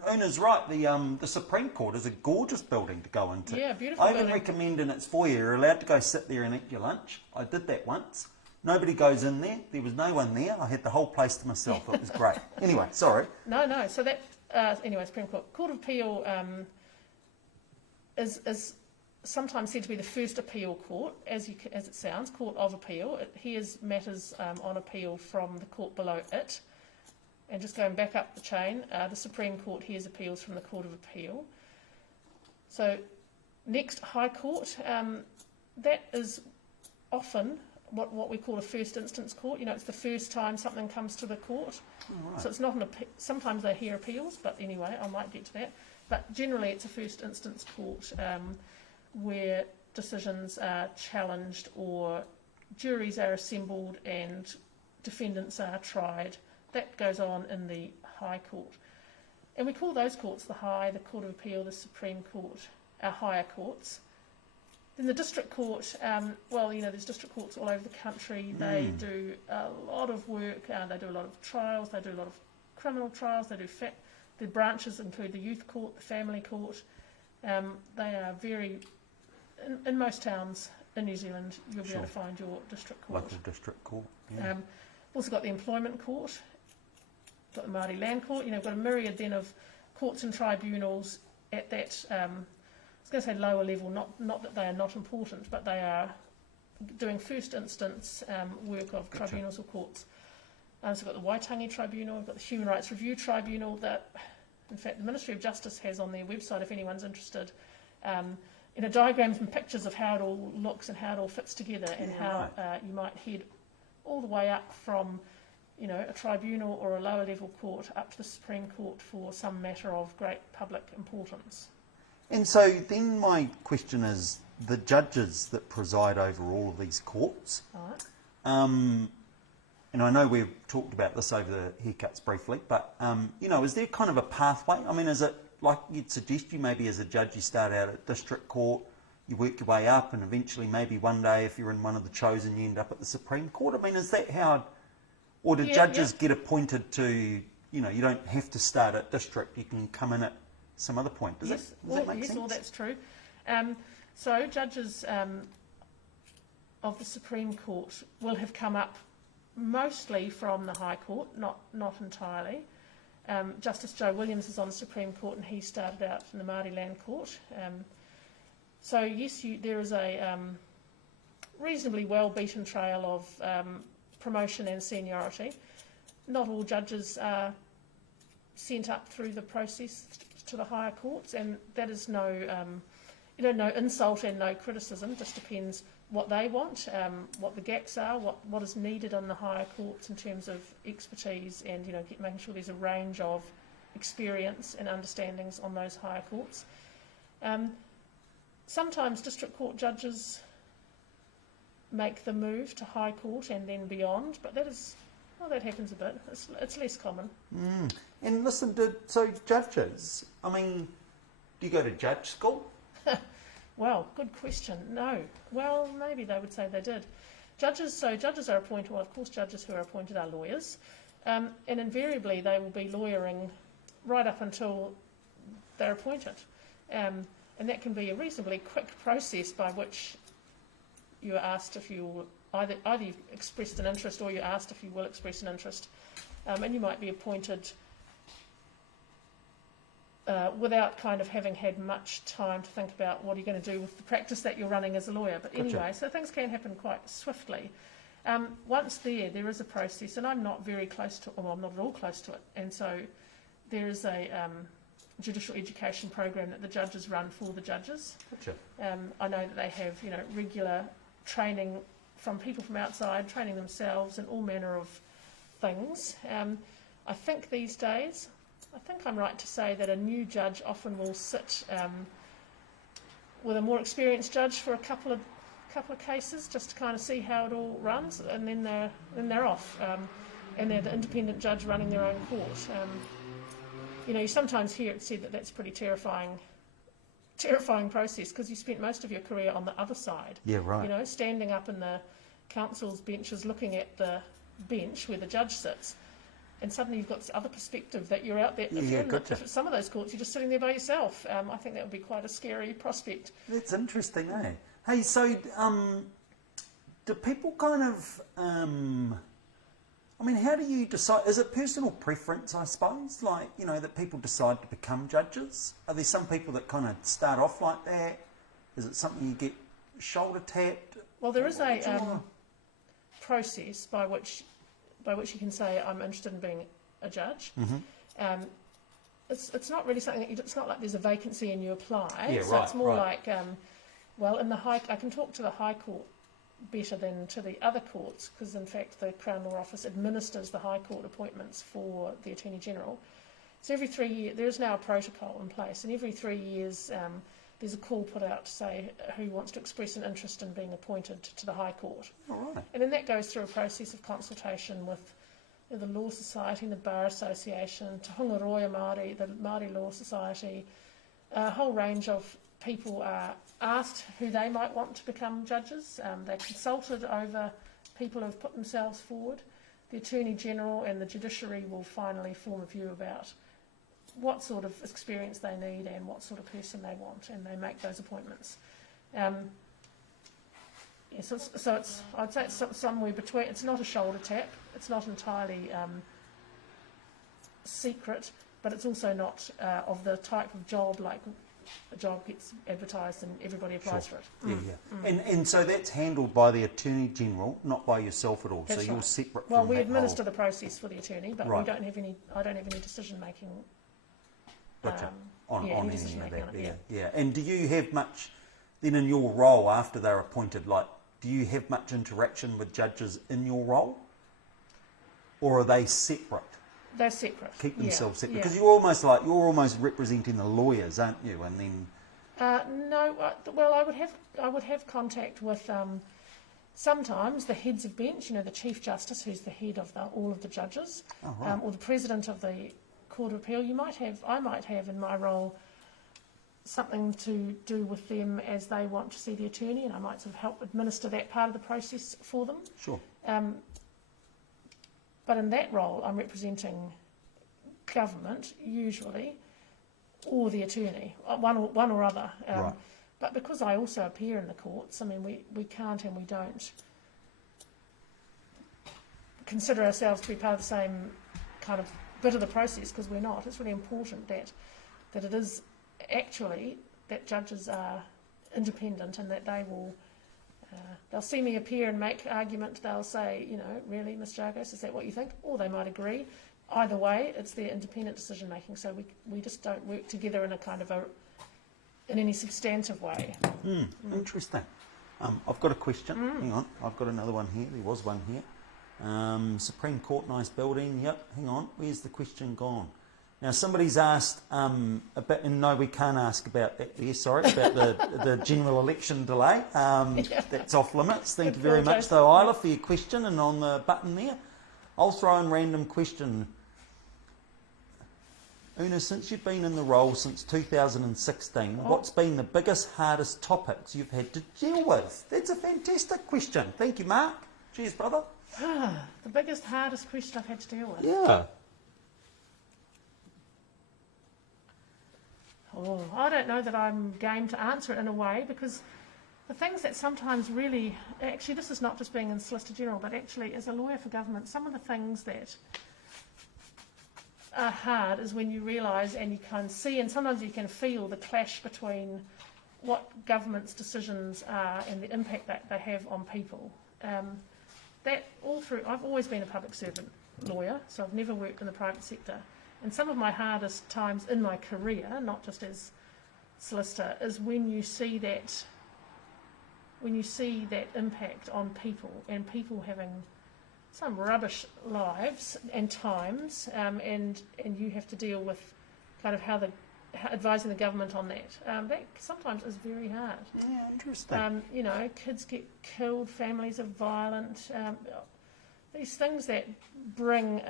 Una's right. The Supreme Court is a gorgeous building to go into. Yeah, beautiful. I even recommend in its foyer you're allowed to go sit there and eat your lunch. I did that once. Nobody goes in there. There was no one there. I had the whole place to myself. It was great. Anyway, sorry. No. So that Supreme Court of Appeal is sometimes said to be the first appeal court, as it sounds, Court of Appeal. It hears matters on appeal from the court below it. And just going back up the chain, the Supreme Court hears appeals from the Court of Appeal. So next, High Court. That is often what we call a first instance court. It's the first time something comes to the court. Oh, right. So it's not sometimes they hear appeals, but anyway, I might get to that. But generally it's a first instance court where decisions are challenged or juries are assembled and defendants are tried. That goes on in the High Court. And we call those courts the High, the Court of Appeal, the Supreme Court, our higher courts. Then the District Court, there's district courts all over the country. They do a lot of work. They do a lot of trials. They do a lot of criminal trials. They do the branches include the Youth Court, the Family Court. They are very, in most towns in New Zealand, you'll be able to find your District Court. Local District Court. Yeah. Also got the Employment Court, got the Māori Land Court. Got a myriad then of courts and tribunals at that. I was going to say lower level, not that they are not important, but they are doing first instance work of tribunals or courts. So we've got the Waitangi Tribunal, we've got the Human Rights Review Tribunal that, in fact, the Ministry of Justice has on their website if anyone's interested, diagrams and pictures of how it all looks and how it all fits together and how you might head all the way up from a tribunal or a lower level court up to the Supreme Court for some matter of great public importance. And so then my question is, the judges that preside over all of these courts, and I know we've talked about this over the haircuts briefly, but, is there kind of a pathway? I mean, is it like you'd suggest you maybe as a judge you start out at district court, you work your way up and eventually maybe one day if you're in one of the chosen you end up at the Supreme Court? I mean, is that how, or do judges get appointed to, you don't have to start at district, you can come in at some other point. Does that make sense? Yes, that's true. So judges of the Supreme Court will have come up mostly from the High Court, not entirely. Justice Joe Williams is on the Supreme Court and he started out in the Māori Land Court. So yes, there is a reasonably well-beaten trail of promotion and seniority. Not all judges are sent up through the process to the higher courts, and that is no insult and no criticism. Just depends what they want, what the gaps are, what is needed on the higher courts in terms of expertise, and making sure there's a range of experience and understandings on those higher courts. Sometimes district court judges make the move to High Court and then beyond, but that happens a bit. It's less common. And listen, so judges, I mean, do you go to judge school? Well, good question. No. Well, maybe they would say they did. Judges are appointed, well, of course judges who are appointed are lawyers, and invariably they will be lawyering right up until they're appointed. And that can be a reasonably quick process by which you are asked if you either you've expressed an interest or you're asked if you will express an interest. And you might be appointed without kind of having had much time to think about what you're going to do with the practice that you're running as a lawyer. But anyway, so things can happen quite swiftly. Once there is a process, and I'm not very close to it, well, I'm not at all close to it, and so there is a judicial education program that the judges run for the judges. I know that they have, regular training from people from outside, training themselves in all manner of things. I think these days, I think I'm right to say that a new judge often will sit with a more experienced judge for a couple of cases just to kind of see how it all runs, and then they're off, and they're the independent judge running their own court. You sometimes hear it said that that's a pretty terrifying process because you spent most of your career on the other side. Yeah, right. Standing up in the council's benches, looking at the bench where the judge sits, and suddenly you've got this other perspective that you're out there. If some of those courts, you're just sitting there by yourself. I think that would be quite a scary prospect. That's interesting, eh? Hey, so do people kind of, how do you decide? Is it personal preference, I suppose? Like, that people decide to become judges? Are there some people that kind of start off like that? Is it something you get shoulder tapped? Well, there is a process by which you can say, I'm interested in being a judge. Mm-hmm. It's not really something it's not like there's a vacancy and you apply. Yeah, so it's more like, I can talk to the High Court better than to the other courts because, in fact, the Crown Law Office administers the High Court appointments for the Attorney General. So every 3 years, there is now a protocol in place, and every 3 years there's a call put out to say who wants to express an interest in being appointed to the High Court. All right. And then that goes through a process of consultation with the Law Society and the Bar Association, Te Hunga Roia Māori, the Māori Law Society. A whole range of people are asked who they might want to become judges. They're consulted over people who have put themselves forward. The Attorney General and the Judiciary will finally form a view about what sort of experience they need and what sort of person they want, and they make those appointments. So I'd say it's somewhere between. It's not a shoulder tap. It's not entirely secret, but it's also not of the type of job like a job gets advertised and everybody applies for it. Yeah. And so that's handled by the Attorney General, not by yourself at all. That's so you're right. separate. Well, from we that administer whole... the process for the attorney, but Right. we don't have any. I don't have any decision making. Gotcha. On any any decision of making that, on it, yeah. And do you have much, then in your role after they're appointed, like, do you have much interaction with judges in your role? Or are they separate? They're separate. Keep themselves separate? Yeah. Because you're almost representing the lawyers, aren't you? And then... No, well, I would have contact with sometimes the heads of bench, the Chief Justice, who's the head of all of the judges, or the President of the Court of Appeal. I might have in my role something to do with them as they want to see the attorney, and I might sort of help administer that part of the process for them. Sure. But in that role, I'm representing government usually, or the attorney, one or other. Right. But because I also appear in the courts, we can't and we don't consider ourselves to be part of the same kind of bit of the process, because we're not. It's really important that it is actually that judges are independent and that they will they'll see me appear and make argument. They'll say, really, Ms. Jagose, is that what you think? Or they might agree. Either way, it's their independent decision making. So we just don't work together in a kind of in any substantive way. Interesting. I've got a question. Hang on. I've got another one here. There was one here. Supreme Court, nice building. Yep. Hang on. Where's the question gone? Now, somebody's asked about, and no, we can't ask about that there, sorry, about the general election delay. That's off limits. Thank you very much, though, Isla, for your question, and on the button there. I'll throw in random question. Una, since you've been in the role since 2016, what's been the biggest, hardest topics you've had to deal with? That's a fantastic question. Thank you, Mark. Cheers, brother. The biggest, hardest question I've had to deal with? Yeah. Oh, I don't know that I'm game to answer it in a way, because the things that sometimes really, actually this is not just being in Solicitor General, but actually as a lawyer for government, some of the things that are hard is when you realise and you can see, and sometimes you can feel the clash between what government's decisions are and the impact that they have on people. That all through, I've always been a public servant lawyer, so I've never worked in the private sector. And some of my hardest times in my career, not just as solicitor, is when you see that impact on people, and people having some rubbish lives and times, and you have to deal with kind of how advising the government on that. That sometimes is very hard. Yeah, interesting. You know, kids get killed, families are violent. These things that bring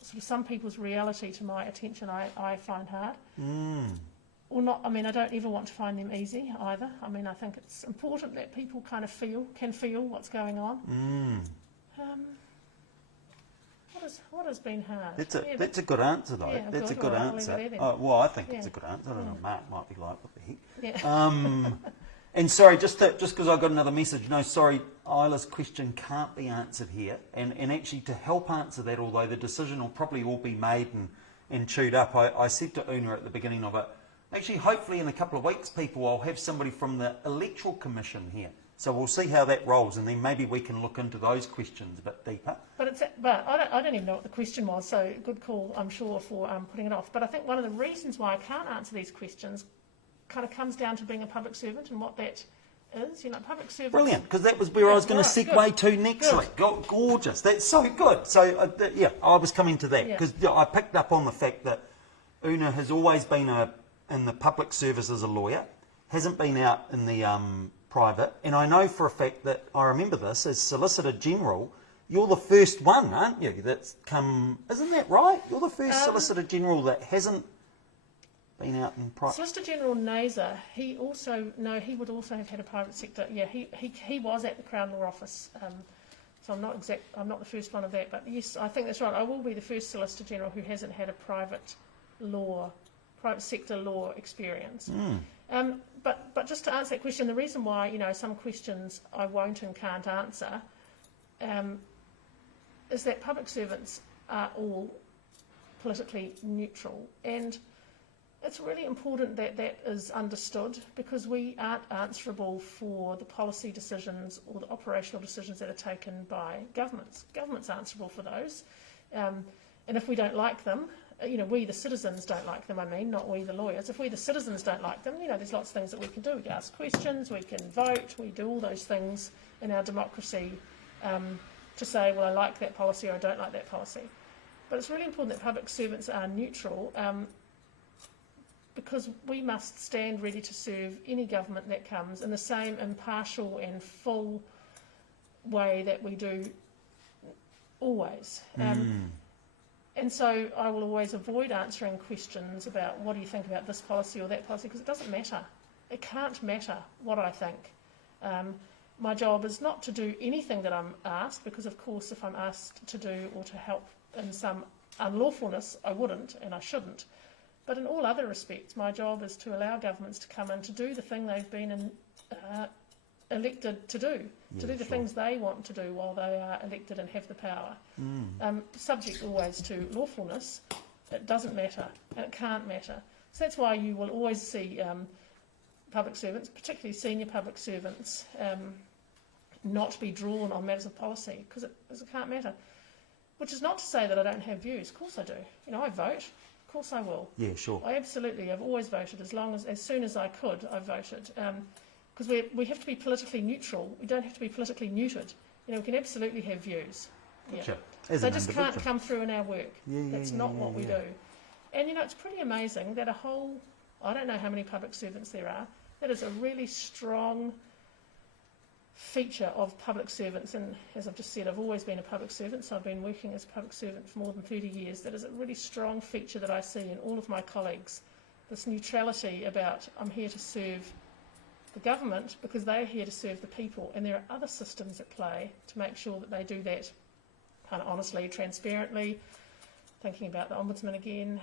sort of some people's reality to my attention, I find hard. Or not. I mean, I don't ever want to find them easy either. I mean, I think it's important that people kind of can feel what's going on. What has been hard? That's a good answer, though. Yeah, that's a good answer. Well, I think it's a good answer. I don't know, Mark might be like, what the heck? Yeah. And sorry, just because I got another message. No, sorry, Isla's question can't be answered here. And actually, to help answer that, although the decision will probably all be made and chewed up, I said to Una at the beginning of it, actually, hopefully in a couple of weeks, I'll have somebody from the Electoral Commission here. So we'll see how that rolls, and then maybe we can look into those questions a bit deeper. But I don't even know what the question was, so good call, I'm sure, for putting it off. But I think one of the reasons why I can't answer these questions kind of comes down to being a public servant and what that is. You know, public servants... Brilliant, because that was where I was going to segue to next week. Gorgeous, that's so good. So, I was coming to that, because I picked up on the fact that Una has always been in the public service as a lawyer, hasn't been out in the private, and I know for a fact that, I remember this, as Solicitor General, you're the first one, aren't you, that's come, isn't that right? You're the first Solicitor General that hasn't been out in private. Solicitor General Naser, he would also have had a private sector, he was at the Crown Law Office, so I'm not the first one of that, but yes, I think that's right, I will be the first Solicitor General who hasn't had a private sector law experience. But just to answer that question, the reason why, you know, some questions I won't and can't answer is that public servants are all politically neutral, and it's really important that that is understood, because we aren't answerable for the policy decisions or the operational decisions that are taken by governments. Government's answerable for those, and if we don't like them, you know, we the citizens don't like them, not we the lawyers. If we the citizens don't like them, you know, there's lots of things that we can do. We can ask questions, we can vote, we do all those things in our democracy to say, well, I like that policy or I don't like that policy. But it's really important that public servants are neutral, because we must stand ready to serve any government that comes in the same impartial and full way that we do always. And so I will always avoid answering questions about what do you think about this policy or that policy, because it doesn't matter. It can't matter what I think. My job is not to do anything that I'm asked, because of course if I'm asked to do or to help in some unlawfulness, I wouldn't and I shouldn't. But in all other respects, my job is to allow governments to come in to do the thing they've been elected to do, to do the things they want to do while they are elected and have the power. Subject always to lawfulness, it doesn't matter, and it can't matter. So that's why you will always see public servants, particularly senior public servants, not be drawn on matters of policy, because it can't matter. Which is not to say that I don't have views. Of course I do. You know, I vote. Of course I will. Yeah, sure. I've always voted. As soon as I could, I voted. Because we have to be politically neutral. We don't have to be politically neutered. You know, we can absolutely have views. Gotcha. Yeah. They just can't come through in our work. That's not what we do. And, you know, it's pretty amazing that I don't know how many public servants there are, that is a really strong feature of public servants. And as I've just said, I've always been a public servant, so I've been working as a public servant for more than 30 years. That is a really strong feature that I see in all of my colleagues. This neutrality about, I'm here to serve the government because they're here to serve the people, and there are other systems at play to make sure that they do that kind of honestly, transparently. Thinking about the ombudsman again,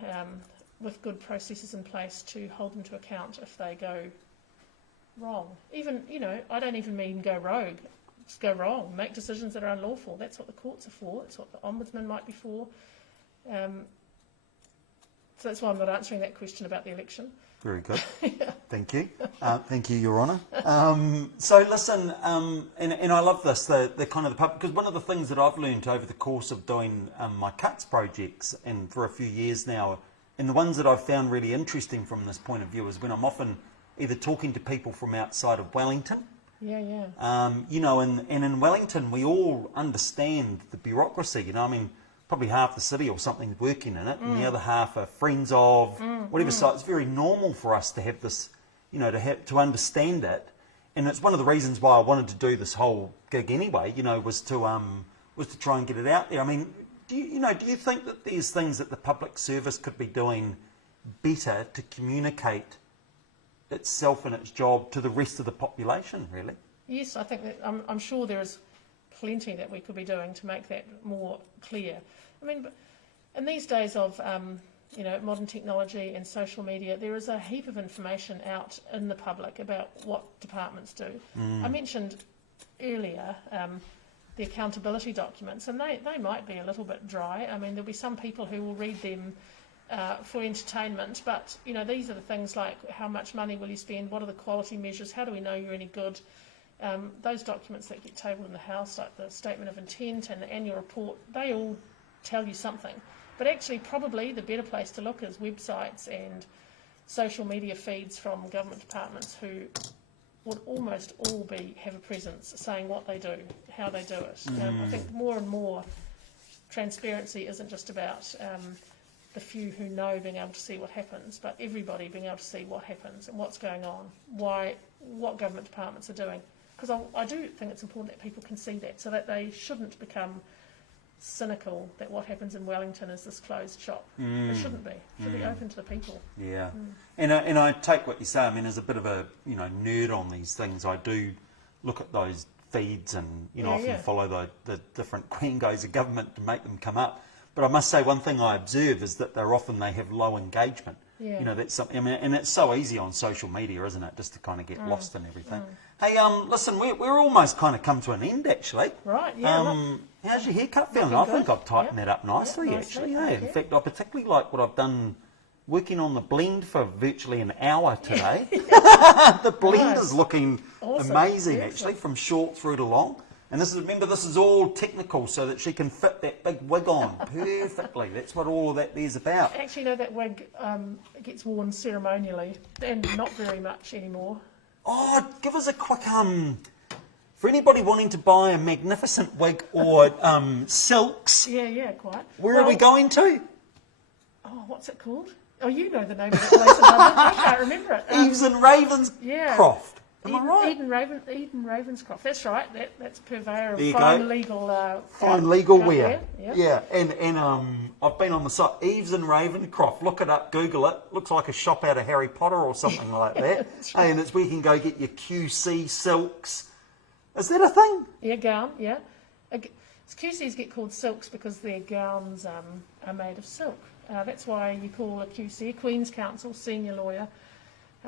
with good processes in place to hold them to account if they go wrong. Even, I don't even mean go rogue. Just go wrong. Make decisions that are unlawful. That's what the courts are for. That's what the ombudsman might be for. So that's why I'm not answering that question about the election. Very good. Yeah. Thank you. Thank you, Your Honour. So listen, and I love this, the kind of the pub, because one of the things that I've learned over the course of doing my Cutz projects, and for a few years now, and the ones that I've found really interesting from this point of view is when I'm often either talking to people from outside of Wellington. Yeah. And in Wellington, we all understand the bureaucracy. I mean, probably half the city or something working in it, and the other half are friends of whatever. So it's very normal for us to have this, to understand it. And it's one of the reasons why I wanted to do this whole gig anyway. Was to try and get it out there. I mean, do you think that there's things that the public service could be doing better to communicate itself and its job to the rest of the population, really? Yes, I think that I'm sure there is plenty that we could be doing to make that more clear. I mean, in these days of modern technology and social media, there is a heap of information out in the public about what departments do. I mentioned earlier the accountability documents, and they might be a little bit dry. I mean, there'll be some people who will read them for entertainment, but these are the things like how much money will you spend, what are the quality measures, how do we know you're any good. Those documents that get tabled in the House, like the Statement of Intent and the Annual Report, they all tell you something. But actually, probably the better place to look is websites and social media feeds from government departments who would almost all have a presence saying what they do, how they do it. I think more and more transparency isn't just about the few who know being able to see what happens, but everybody being able to see what happens and what's going on, what government departments are doing. Because I do think it's important that people can see that, so that they shouldn't become cynical that what happens in Wellington is this closed shop. It shouldn't be. It should be open to the people. Yeah. And I take what you say. I mean, as a bit of a nerd on these things, I do look at those feeds and often follow the different quangos of government to make them come up. But I must say, one thing I observe is that they have low engagement. Yeah. That's something. I mean, and it's so easy on social media, isn't it? Just to kind of get lost in everything. Hey, listen, we're almost kind of come to an end, actually. Right. Yeah. How's your haircut feeling? Looking I think good. I've tightened that up nicely, actually. Yeah. In fact, I particularly like what I've done. Working on the blend for virtually an hour today. The blend is looking amazing, actually, from short through to long. And remember, this is all technical so that she can fit that big wig on perfectly. That's what all of that there's about. Actually, that wig gets worn ceremonially and not very much anymore. Oh, give us a quick, for anybody wanting to buy a magnificent wig or silks. Yeah, quite. Where are we going to? Oh, what's it called? Oh, you know the name of that place in London. I can't remember it. Eves and Ravenscroft. Am I right? Eden Ravenscroft. That's right. That's purveyor There you of fine go. legal Fine legal wear. Yep. Yeah, and I've been on the site, Eves and Ravenscroft. Look it up, Google it. Looks like a shop out of Harry Potter or something like that. Right. And it's where you can go get your QC silks. Is that a thing? Yeah, gown. Yeah. QCs get called silks because their gowns are made of silk. That's why you call a QC, Queen's Counsel, senior lawyer.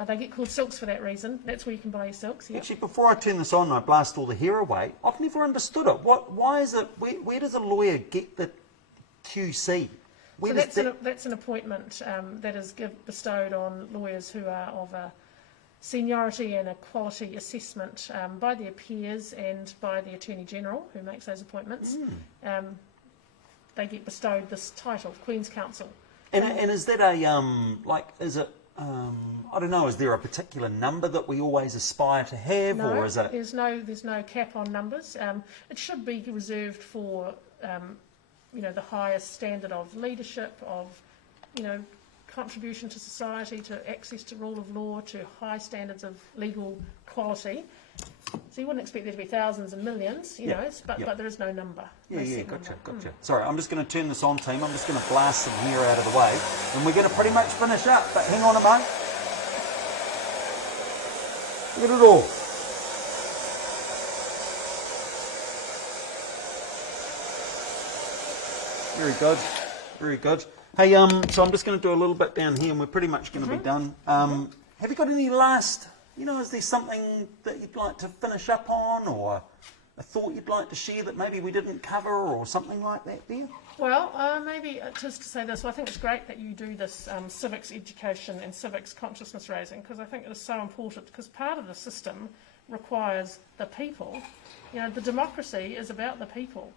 They get called silks for that reason. That's where you can buy your silks. Yep. Actually, before I turn this on and I blast all the hair away, I've never understood it. Why is it? Where does a lawyer get the QC? That's an appointment that is bestowed on lawyers who are of a seniority and a quality assessment by their peers and by the Attorney General, who makes those appointments. They get bestowed this title, Queen's Counsel. And is that is it? I don't know. Is there a particular number that we always aspire to have, No, or is it? There's no cap on numbers. It should be reserved for the highest standard of leadership, of contribution to society, to access to rule of law, to high standards of legal quality. So you wouldn't expect there to be thousands and millions, but there is no number. Gotcha. Sorry, I'm just going to turn this on, team. I'm just going to blast some hair out of the way, and we're going to pretty much finish up. But hang on a moment. Look at it all. Very good. Hey, so I'm just going to do a little bit down here, and we're pretty much going to be done. Have you got any last, is there something that you'd like to finish up on, or a thought you'd like to share that maybe we didn't cover, or something like that there? Well, maybe just to say this, I think it's great that you do this civics education and civics consciousness raising, because I think it is so important, because part of the system requires the people. The democracy is about the people.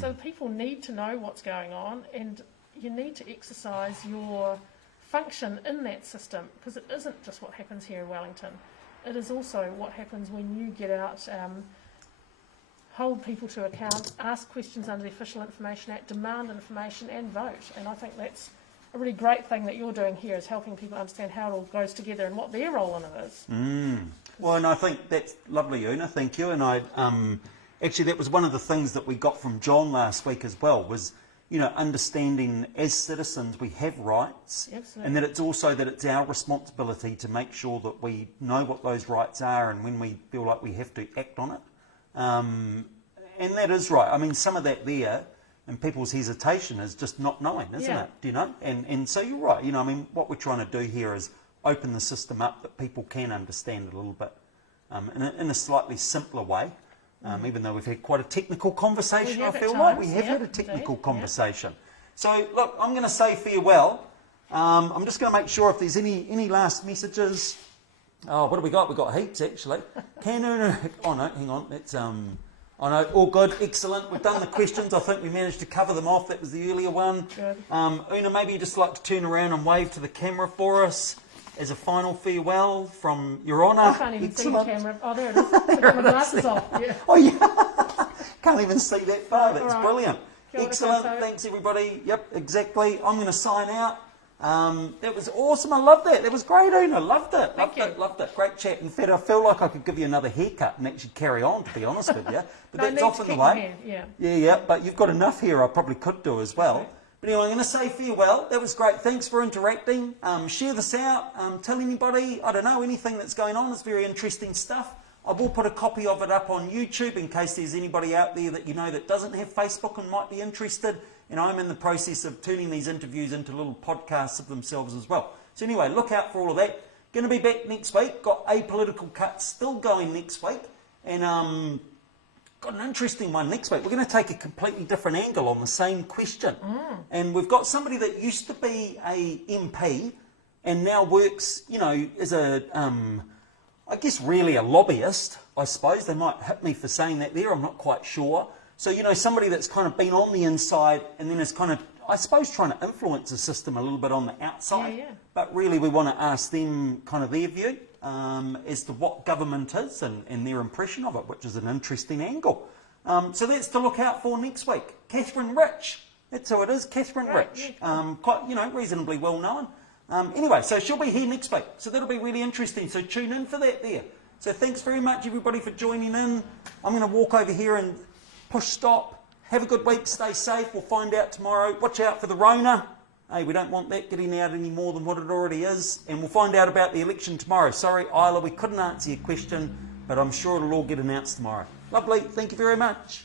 So people need to know what's going on, and you need to exercise your function in that system, because it isn't just what happens here in Wellington. It is also what happens when you get out, hold people to account, ask questions under the Official Information Act, demand information and vote. And I think that's a really great thing that you're doing here, is helping people understand how it all goes together and what their role in it is. Well, and I think that's lovely, Una, thank you. And actually that was one of the things that we got from John last week as well, was understanding as citizens we have rights. Absolutely. And that it's also that it's our responsibility to make sure that we know what those rights are, and when we feel like we have to act on it. And that is right. I mean, some of that there, and people's hesitation, is just not knowing, isn't it? Do you know? And so you're right. I mean, what we're trying to do here is open the system up that people can understand a little bit in a slightly simpler way. Even though we've had quite a technical conversation, I feel like we have had a technical conversation. So, look, I'm going to say farewell. I'm just going to make sure if there's any last messages. Oh, what have we got? We've got heaps, actually. Can Una... Oh, no, hang on. That's... I know, all good, excellent. We've done the questions. I think we managed to cover them off. That was the earlier one. Good. Una, maybe you'd just like to turn around and wave to the camera for us as a final farewell from Your Honour. I can't even see the camera. Oh, there it is. Put my glasses off. Yeah. Oh, yeah. Can't even see that far. That's right. Brilliant. Kia ora, Excellent. koutou. Thanks, everybody. Yep, exactly. I'm going to sign out. That was awesome. I loved that. That was great, Una. Loved it. Loved it. Great chat. In fact, I feel like I could give you another haircut and actually carry on, to be honest with you. But No, that's often the way. Yeah. But you've got enough here I probably could do as well. Okay. But anyway, I'm going to say farewell. That was great. Thanks for interacting. Share this out. Tell anybody, I don't know, anything that's going on. It's very interesting stuff. I will put a copy of it up on YouTube in case there's anybody out there that that doesn't have Facebook and might be interested. And I'm in the process of turning these interviews into little podcasts of themselves as well. So anyway, look out for all of that. Going to be back next week. Got Apolitical Cutz still going next week. And got an interesting one next week. We're going to take a completely different angle on the same question. And we've got somebody that used to be a MP and now works, as a, I guess really a lobbyist, I suppose. They might hit me for saying that there. I'm not quite sure. So, somebody that's kind of been on the inside and then is kind of, I suppose, trying to influence the system a little bit on the outside. Yeah. But really we want to ask them kind of their view as to what government is and their impression of it, which is an interesting angle. So that's to look out for next week. Katherine Rich. That's who it is, Katherine Rich. Quite, reasonably well known. Anyway, so she'll be here next week. So that'll be really interesting. So tune in for that there. So thanks very much, everybody, for joining in. I'm going to walk over here and push stop. Have a good week. Stay safe. We'll find out tomorrow. Watch out for the Rona. Hey, we don't want that getting out any more than what it already is. And we'll find out about the election tomorrow. Sorry, Isla, we couldn't answer your question, but I'm sure it'll all get announced tomorrow. Lovely. Thank you very much.